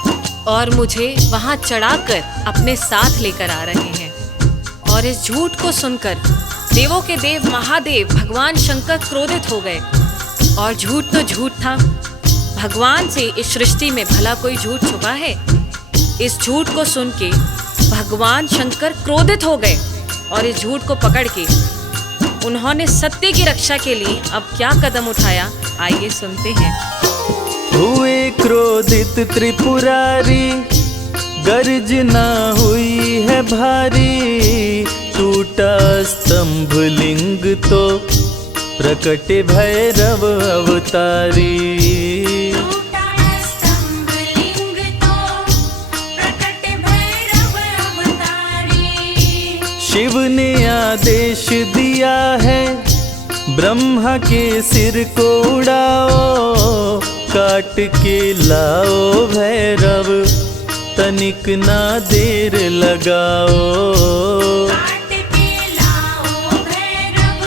और मुझे वहां चढ़ाकर अपने साथ लेकर आ रहे हैं। और इस झूठ को सुनकर देवों के देव महादेव भगवान शंकर क्रोधित हो गए। और झूठ तो झूठ था, भगवान से इस सृष्टि में भला कोई झूठ छुपा है? इस झूठ को सुन के भगवान शंकर क्रोधित हो गए और इस झूठ को पकड़ के उन्होंने सत्य की रक्षा के लिए अब क्या कदम उठाया, आइए सुनते हैं। हुए क्रोधित त्रिपुरारी, गर्जना हुई है भारी, टूटा स्तंभ लिंग तो प्रकट भैरव अवतारी। टूटा स्तंभ लिंग तो प्रकट भैरव अवतारी। शिव ने आदेश दिया है, ब्रह्मा के सिर को उड़ाओ, काट के लाओ भैरव, तनिक ना देर लगाओ। काट के लाओ भैरव,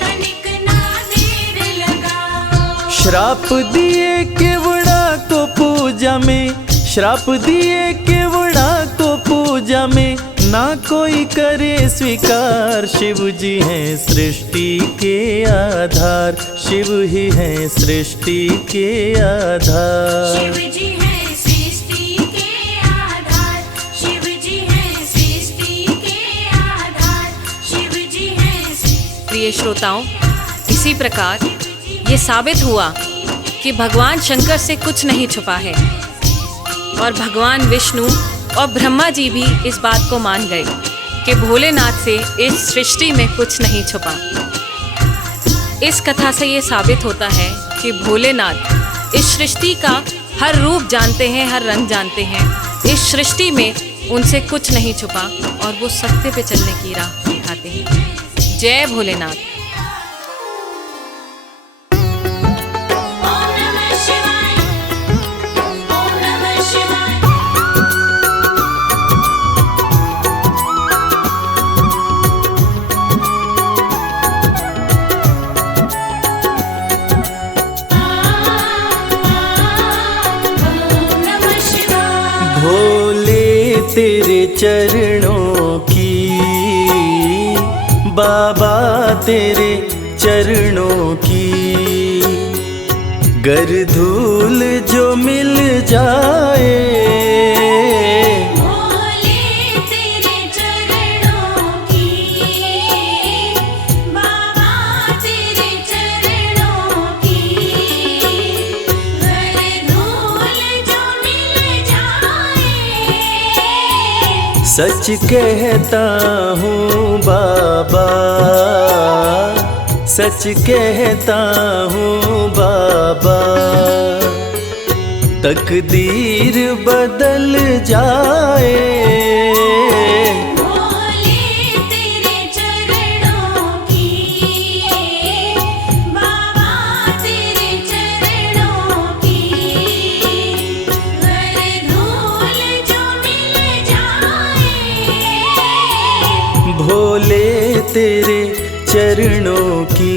तनिक ना देर लगाओ। श्राप दिए केवड़ा को पूजा में, श्राप दिए केवड़ा को पूजा में, ना कोई करे स्वीकार। शिव जी हैं सृष्टि के आधार, शिव ही हैं सृष्टि के आधार। शिव जी है सृष्टि के आधार, शिव जी है सृष्टि के आधार, शिव जी है सृष्टि। प्रिय श्रोताओं, इसी प्रकार ये साबित हुआ कि भगवान शंकर से कुछ नहीं छुपा है और भगवान विष्णु और ब्रह्मा जी भी इस बात को मान गए कि भोलेनाथ से इस सृष्टि में कुछ नहीं छुपा। इस कथा से ये साबित होता है कि भोलेनाथ इस सृष्टि का हर रूप जानते हैं, हर रंग जानते हैं। इस सृष्टि में उनसे कुछ नहीं छुपा और वो सत्य पे चलने की राह दिखाते हैं। जय भोलेनाथ। ओम नमः शिवाय, ओम नमः शिवाय। ओम नमः शिवाय। भोले तेरे चरणों की, बाबा तेरे चरणों की। गर धूल जो मिल जाए, भोले तेरे चरणों की, बाबा तेरे चरणों की। गर धूल जो मिल जाए, सच कहता हूँ बाबा, सच कहता हूँ बाबा। तकदीर बदल जाए, भोले तेरे चरणों की, बाबा तेरे चरणों की। गर धूल जो मिल जाए, भोले तेरे चरणों की।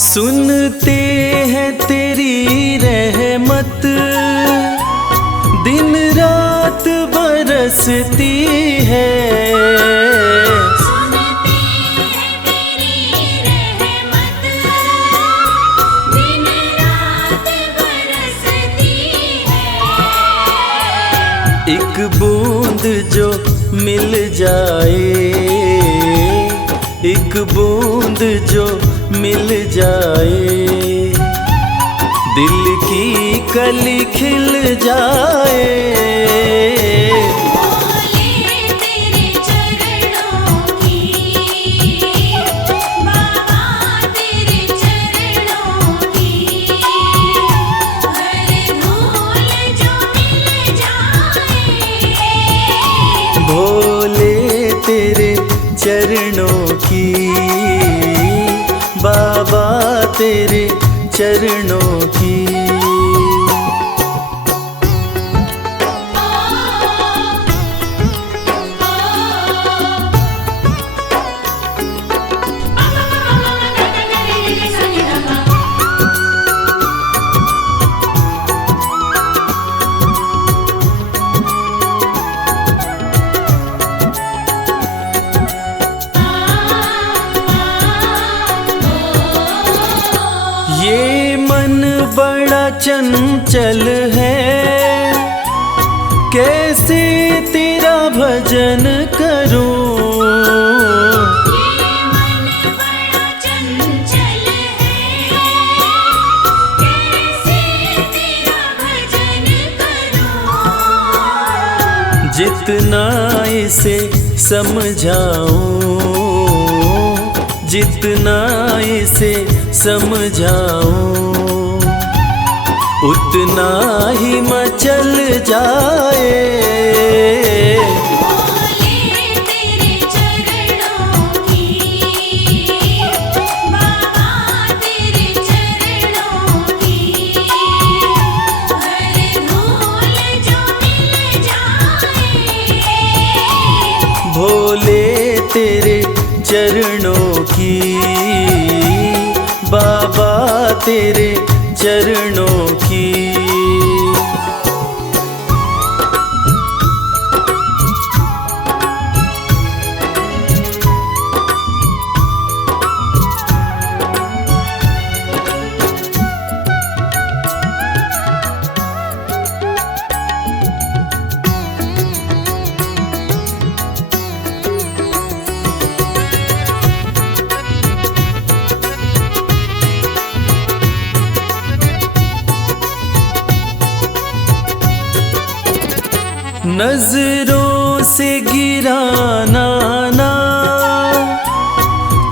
सुनते हैं तेरी रहमत, दिन रात बरसती है। सुनते हैं तेरी रहमत, दिन रात बरसती है। एक बूंद जो मिल जाए, एक बूंद जो मिल जाए, दिल की कली खिल जाए। भोले तेरे चरणों की, बाबा तेरे चरणों की। गर धूल जो मिल जाए, भोले तेरे चरणों की, बाबा तेरे चरणों की। ये मन बड़ा चंचल है, कैसे तेरा भजन करूं। ये मन बड़ा चंचल है, कैसे तेरा भजन करूं। जितना इसे समझाऊं, जितना इसे समझाऊं, उतना ही मचल जाए। भोले तेरे चरणों की, बाबा तेरे चरणों की। गर धूल जो मिल जाए, भोले तेरे चरणों की, बाबा तेरे चरणों की। नजरों से गिराना ना,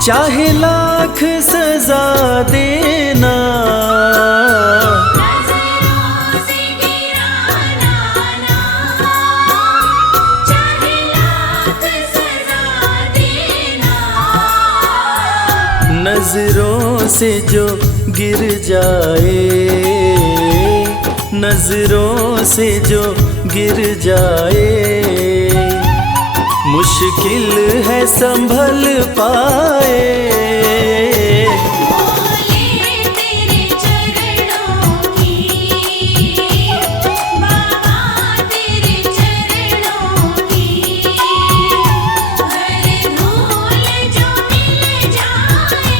चाहे लाख सजा देना। नजरों से गिराना से जो गिर जाए, नजरों से जो गिर जाए, मुश्किल है संभल पाए। भोले तेरे चरणों की, बाबा तेरे चरणों की, हर धूल जो मिल जाए।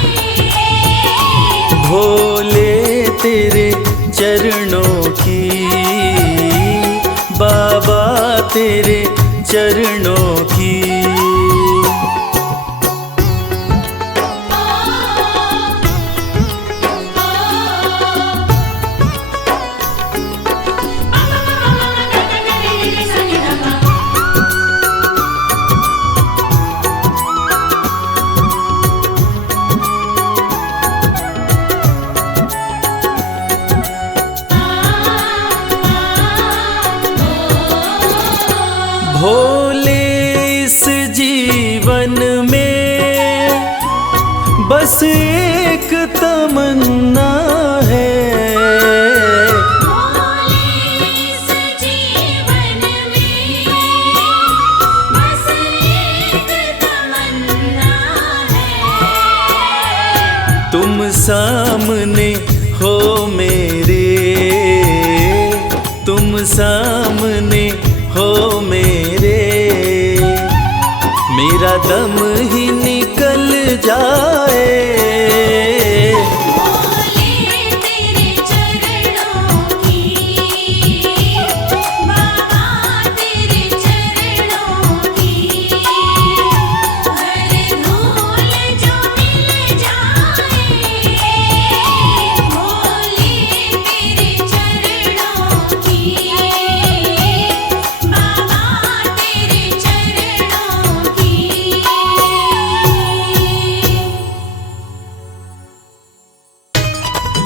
भोले तेरे चरणों की, बाबा तेरे चरणों की। भोले इस जीवन में बस एक तमन्ना है, भोले इस जीवन में बस एक तमन्ना है। तुम सामने हो मेरे, तुम सामने हो मेरे, मेरा दम ही निकल जाए। भोले तेरे चरणों की, बाबा तेरे चरणों की, हर धूल जो मिल जाए। भोले तेरे चरणों की, बाबा तेरे चरणों की।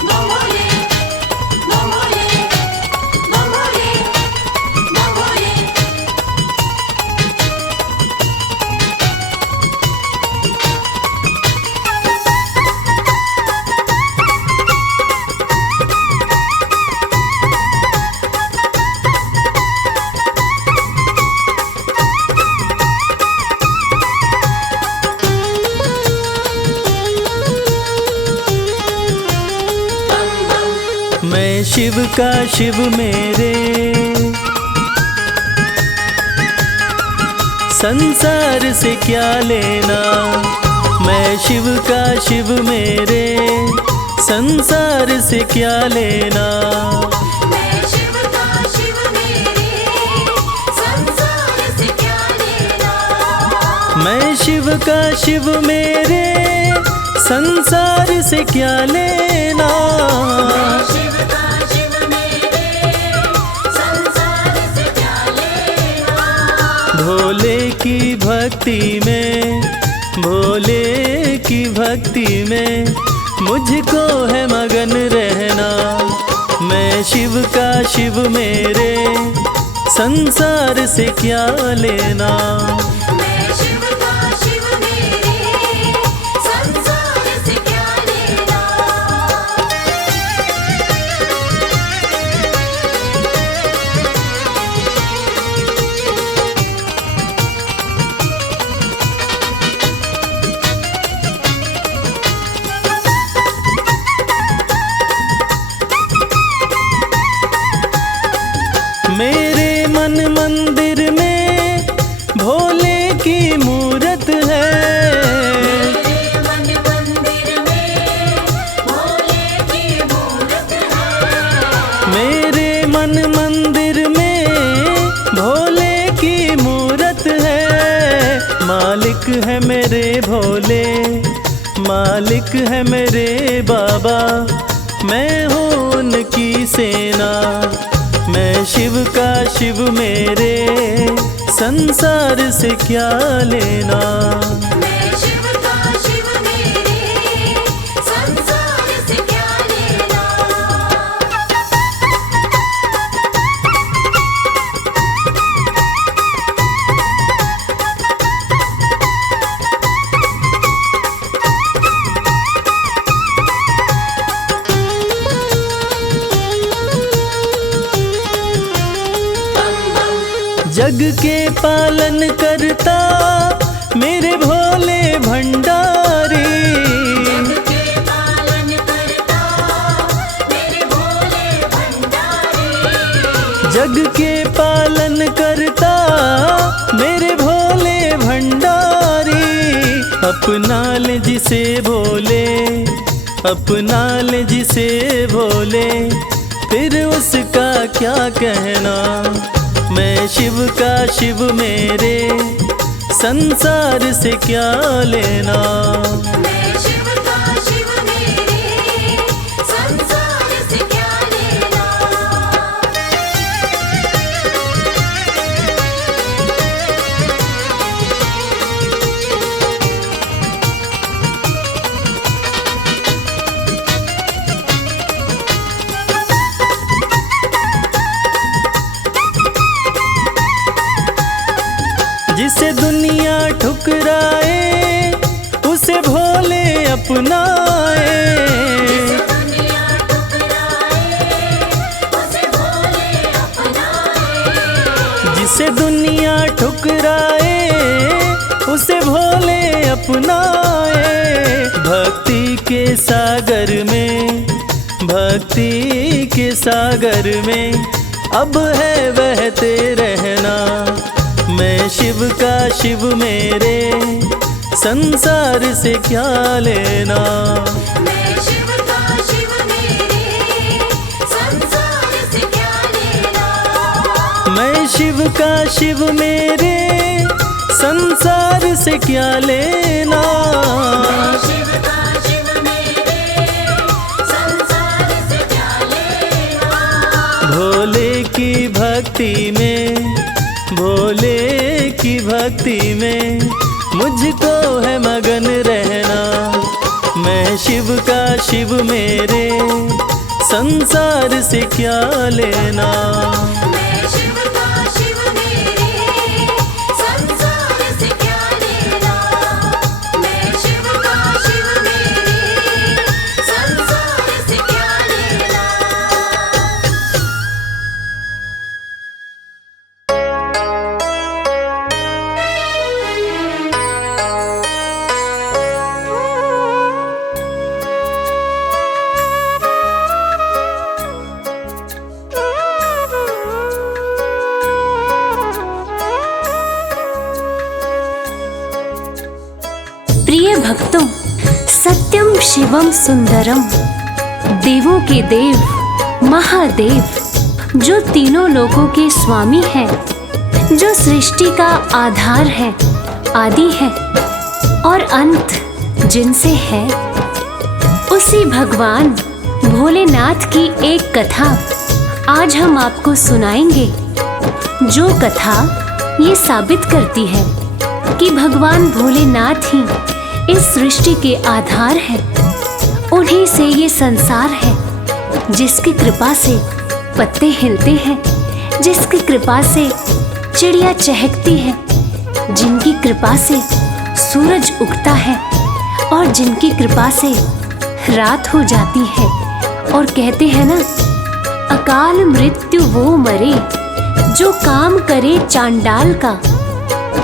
Mongole, Mongole, Mongole, Mongole। मैं शिव का शिव मेरे, संसार से क्या लेना। मैं शिव का शिव मेरे, संसार से क्या लेना। मैं शिव का शिव मेरे, संसार से क्या लेना। मैं शिव का शिव मेरे, संसार से क्या लेना। शिव का शिव मेरे, संसार से क्या लेना। भोले की भक्ति में, भोले की भक्ति में मुझको है मगन रहना। मैं शिव का शिव मेरे, संसार से क्या लेना। मैं शिव का शिव मेरे, संसार से क्या लेना। मेरे मन मंदिर में भोले की मूरत है। मेरे मन मंदिर में भोले की मूरत है। मेरे मन मंदिर में भोले की मूरत है। मालिक है मेरे भोले, मालिक है मेरे बाबा, मैं हूँ उनकी सेना। मैं शिव का शिव मेरे, संसार से क्या लेना। मैं शिव का शिव मेरे, संसार से क्या लेना। जग के पालन करता मेरे भोले भंडारी। जग के पालन करता मेरे भोले भंडारी। जग के पालन करता मेरे भोले भंडारी। अपना ले जिसे भोले, अपना ले जिसे भोले, फिर उसका क्या कहना। मैं शिव का शिव मेरे, संसार से क्या लेना। मैं शिव का शिव मेरे, संसार से क्या लेना। जिसे दुनिया ठुकराए उसे भोले अपनाए। दुनिया ठुकराए उसे भोले अपनाए। जिसे दुनिया ठुकराए उसे भोले अपनाए। भक्ति के सागर में, भक्ति के सागर में अब है बहते रहना। मैं शिव का शिव मेरे, संसार से क्या लेना। मैं शिव का शिव मेरे, संसार से क्या लेना। मैं शिव का शिव मेरे, संसार से क्या लेना। मैं शिव का शिव मेरे, संसार से क्या लेना। भोले की भक्ति में, भोले की भक्ति में मुझको है मगन रहना। मैं शिव का शिव मेरे, संसार से क्या लेना। मैं शिव का शिव मेरे, संसार से क्या लेना। मैं शिव का शिव मेरे, संसार से क्या लेना। प्रिय भक्तों, सत्यम शिवम सुंदरम, देवों के देव महादेव, जो तीनों लोकों के स्वामी हैं, जो सृष्टि का आधार है, आदि है और अंत जिनसे है, उसी भगवान भोलेनाथ की एक कथा आज हम आपको सुनाएंगे। जो कथा ये साबित करती है कि भगवान भोलेनाथ ही इस सृष्टि के आधार है। उन्हीं से ये संसार है, जिसकी कृपा से पत्ते हिलते हैं, जिसकी कृपा से चिड़िया चहकती है, जिनकी कृपा से सूरज उगता है और जिनकी कृपा से रात हो जाती है। और कहते हैं ना, अकाल मृत्यु वो मरे जो काम करे चांडाल का,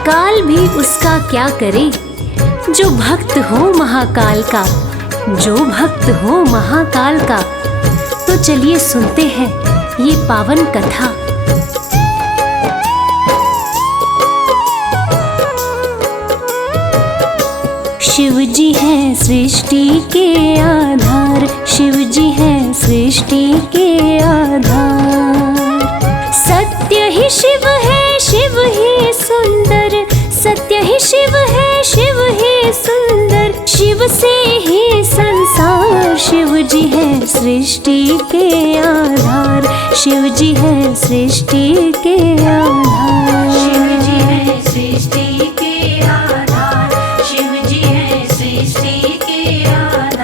काल भी उसका क्या करे जो भक्त हो महाकाल का, जो भक्त हो महाकाल का। तो चलिए सुनते हैं ये पावन कथा। शिव जी हैं सृष्टि के आधार, शिव जी हैं सृष्टि के आधार। सत्य ही शिव है, शिव ही सुंदर, सत्य ही शिव है, शिव ही सुंदर। शिव से ही संसार, शिव जी हैं सृष्टि के आधार, शिव जी हैं सृष्टि के आधार। शिव जी है सृष्टि के आधार, शिव जी है सृष्टि के आधार।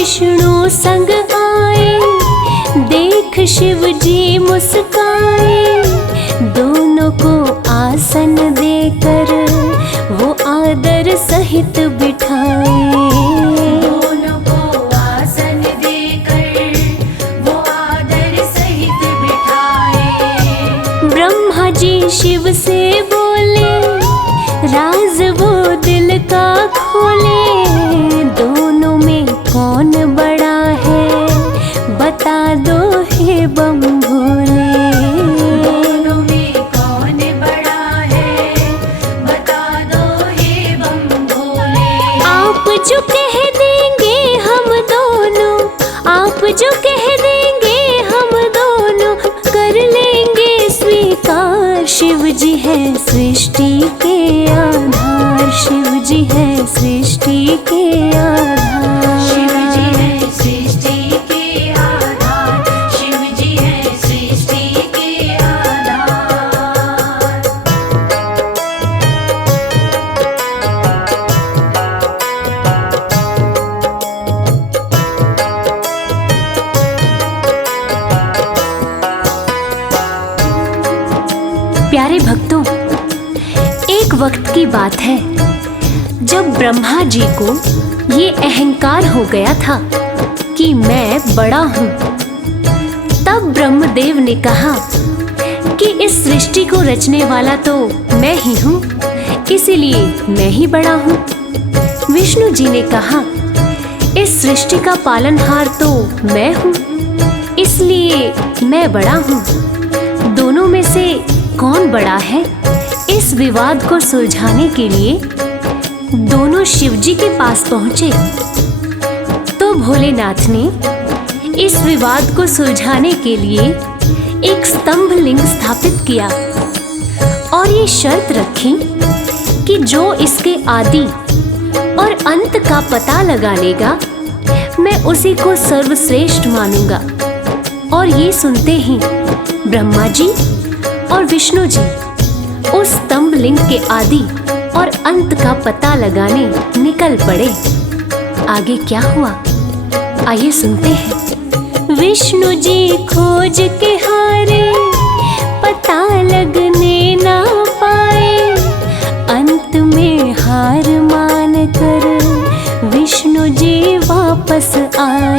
विष्णु संग आए, देख शिव जी मुस्काए। दोनों को आसन देकर वो आदर सहित बिठाए। दोनों को आसन देकर वो आदर सहित बिठाए। ब्रह्मा जी शिव से बोले, राज वो दिल का खोले। दोनों में कौन बड़ा है, बता दो हे बम भोले। दोनों में कौन बड़ा है, बता दो हे बम भोले। आप जो कह देंगे हम दोनों, आप जो कह देंगे हम दोनों, कर लेंगे स्वीकार। शिव जी है सृष्टि के आधार, शिव जी है सृष्टि के आधार। शिव जी है सृष्टि के आधार, शिव जी है सृष्टि के आधार। प्यारे भक्तों, एक वक्त की बात है जब ब्रह्मा जी को ये अहंकार हो गया था कि मैं बड़ा हूँ। तब ब्रह्मदेव ने कहा कि इस सृष्टि को रचने वाला तो मैं ही हूँ, इसीलिए मैं ही बड़ा हूँ। विष्णु जी ने कहा, इस सृष्टि का पालनहार तो मैं हूँ, इसलिए मैं बड़ा हूँ। दोनों में से कौन बड़ा है, इस विवाद को सुलझाने के लिए दोनों शिव जी के पास पहुंचे। तो भोलेनाथ ने इस विवाद को सुलझाने के लिए एक स्तंभ लिंग स्थापित किया और ये शर्त रखी कि जो इसके आदि और अंत का पता लगा लेगा, मैं उसी को सर्वश्रेष्ठ मानूंगा। और ये सुनते ही ब्रह्मा जी और विष्णु जी उस स्तंभ लिंग के आदि और अंत का पता लगाने निकल पड़े। आगे क्या हुआ, आइए सुनते हैं। विष्णु जी खोज के हारे, पता लगने ना पाए। अंत में हार मान कर विष्णु जी वापस आए।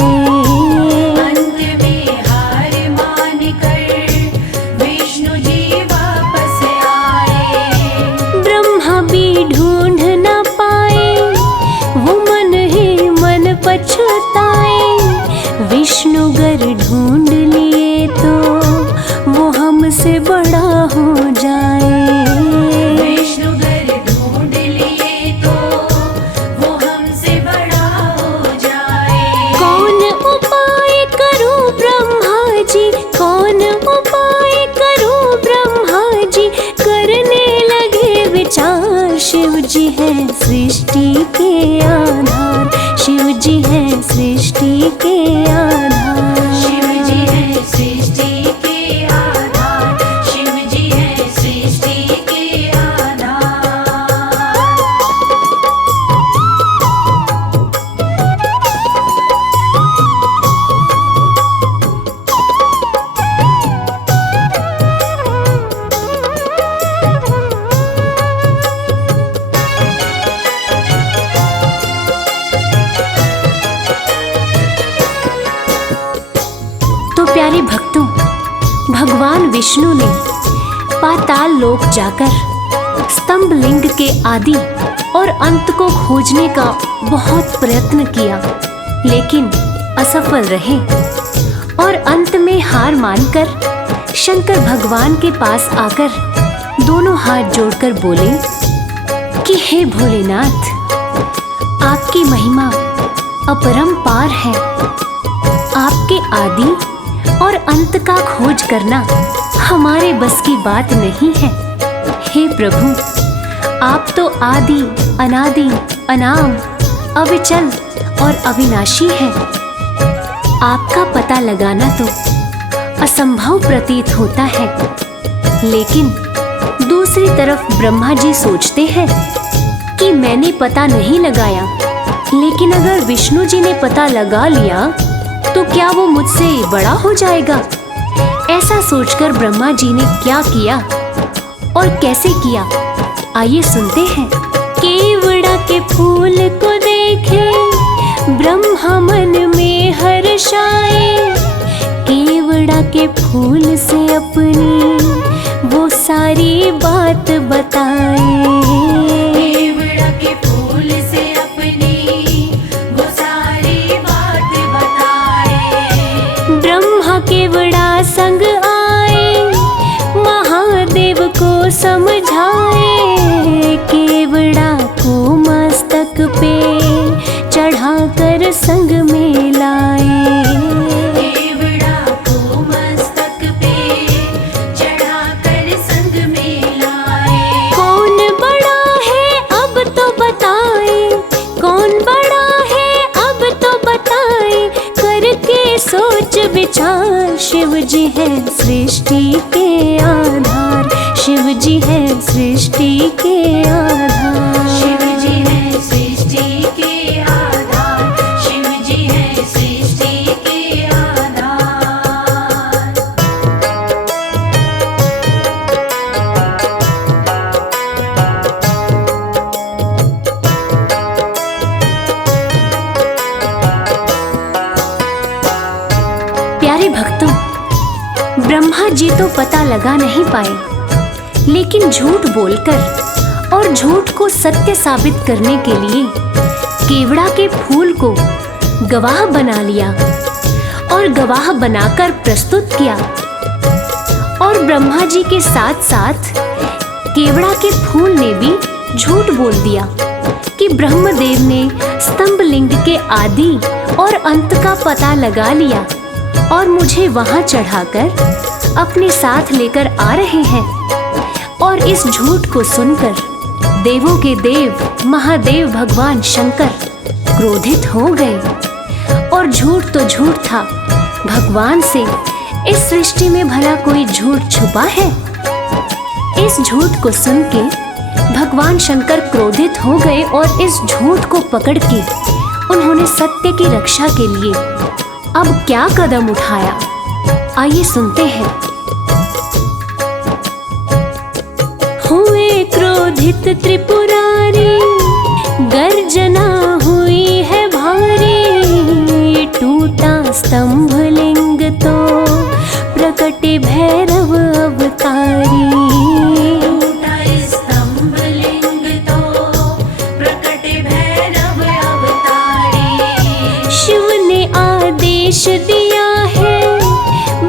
अंत में हार मान कर विष्णु जी वापस आए। ब्रह्मा भी ढूंढ ना पाए, वो मन ही मन पछताए। विष्णु गर ढूंढ लिए तो वो हमसे बड़ा हो जाए। विष्णु गर ढूंढ लिए तो वो हमसे बड़ा हो जाए। कौन उपाय करूं ब्रह्मा जी, कौन उपाय करूं ब्रह्मा जी, करने लगे विचार। शिव जी है सृष्टि के आधार, शिव जी है सृष्टि के आधार। शिव जी है सृष्टि के आधार, शिव जी है सृष्टि के आधार। तो प्यारे भक्तों, भगवान विष्णु ने पाताल लोक जाकर स्तंभ लिंग के आदि और अंत को खोजने का बहुत प्रयत्न किया, लेकिन असफल रहे। और अंत में हार मानकर शंकर भगवान के पास आकर दोनों हाथ जोड़कर बोले कि हे भोलेनाथ, आपकी महिमा अपरंपार है। आपके आदि और अंत का खोज करना हमारे बस की बात नहीं है। हे प्रभु, आप तो आदि अनादि अनाम अविचल और अविनाशी हैं। आपका पता लगाना तो असंभव प्रतीत होता है, लेकिन दूसरी तरफ ब्रह्मा जी सोचते हैं कि मैंने पता नहीं लगाया लेकिन अगर विष्णु जी ने पता लगा लिया तो क्या वो मुझसे बड़ा हो जाएगा? ऐसा सोचकर ब्रह्मा जी ने क्या किया और कैसे किया, आइए सुनते हैं। केवड़ा के फूल को देखे ब्रह्मा मन में हर्षाए, केवड़ा के फूल से अपनी वो सारी बात बताए। केवड़ा के फूल से अपनी वो सारी बात बताए। ब्रह्मा केवड़ा संग आए, महादेव को समझाए, केवड़ा को मस्तक पे चढ़ाकर संग में लाए। केवड़ा को मस्तक पे चढ़ाकर संग में लाए। कौन बड़ा है अब तो बताए, कौन बड़ा है अब तो बताए, करके सोच विचार। शिव जी है सृष्टि के आधार, शिव जी है सृष्टि के आधार। शिव जी है सृष्टि के आधार, शिव जी है सृष्टि के आधार। प्यारे भक्तों, ब्रह्मा जी तो पता लगा नहीं पाए, लेकिन झूठ बोलकर और झूठ को सत्य साबित करने के लिए केवड़ा के फूल को गवाह बना लिया और गवाह बनाकर प्रस्तुत किया। और ब्रह्मा जी के साथ साथ केवड़ा के फूल ने भी झूठ बोल दिया कि ब्रह्मदेव ने स्तंभ लिंग के आदि और अंत का पता लगा लिया और मुझे वहां चढ़ाकर अपने साथ लेकर आ रहे हैं। और इस झूठ को सुनकर देवों के देव महादेव भगवान शंकर क्रोधित हो गए। और झूठ तो झूठ था, भगवान से इस सृष्टि में भला कोई झूठ छुपा है? इस झूठ को सुन के भगवान शंकर क्रोधित हो गए और इस झूठ को पकड़ के उन्होंने सत्य की रक्षा के लिए अब क्या कदम उठाया, आइए सुनते हैं। हुए क्रोधित त्रिपुरारी, गर्जना हुई है भारी, टूटा स्तंभ लिंग तो प्रकटे भैरव अवतारी। टूटा स्तंभ लिंग तो प्रकटे भैरव अवतारी। शिव ने आदेश दिया है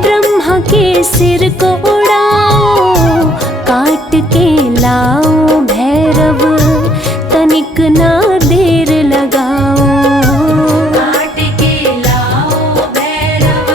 ब्रह्मा के सिर को उड़ाओ, काट के लाओ भैरव तनिक ना देर लगाओ। काट के लाओ भैरव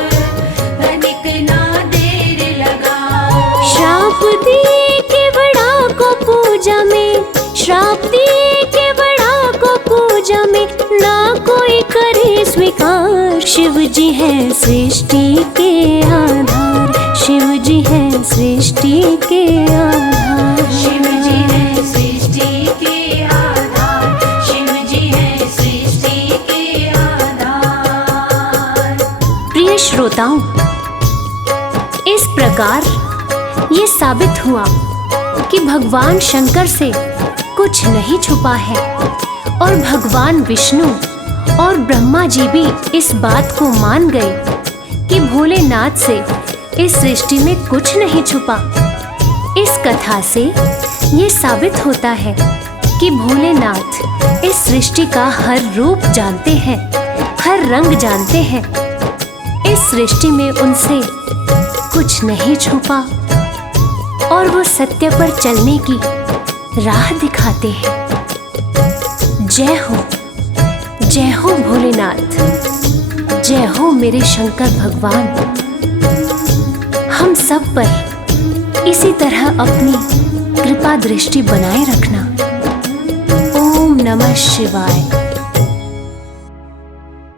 तनिक ना देर लगाओ। श्राप दिए केवड़ा को पूजा में, श्राप दिए केवड़ा को पूजा में, ना कोई करे स्वीकार। शिव जी है सृष्टि के आधार, शिव जी है सृष्टि के आधार। शिव जी है सृष्टि के आधार, शिव जी है सृष्टि के आधार। प्रिय श्रोताओं, इस प्रकार ये साबित हुआ कि भगवान शंकर से कुछ नहीं छुपा है और भगवान विष्णु और ब्रह्मा जी भी इस बात को मान गए कि भोलेनाथ से इस सृष्टि में कुछ नहीं छुपा। इस कथा से ये साबित होता है कि भोलेनाथ इस सृष्टि का हर रूप जानते हैं, हर रंग जानते हैं। इस सृष्टि में उनसे कुछ नहीं छुपा और वो सत्य पर चलने की राह दिखाते हैं। जय हो भोलेनाथ, जय हो मेरे शंकर भगवान। हम सब पर इसी तरह अपनी कृपा दृष्टि बनाए रखना। ओम नमः शिवाय।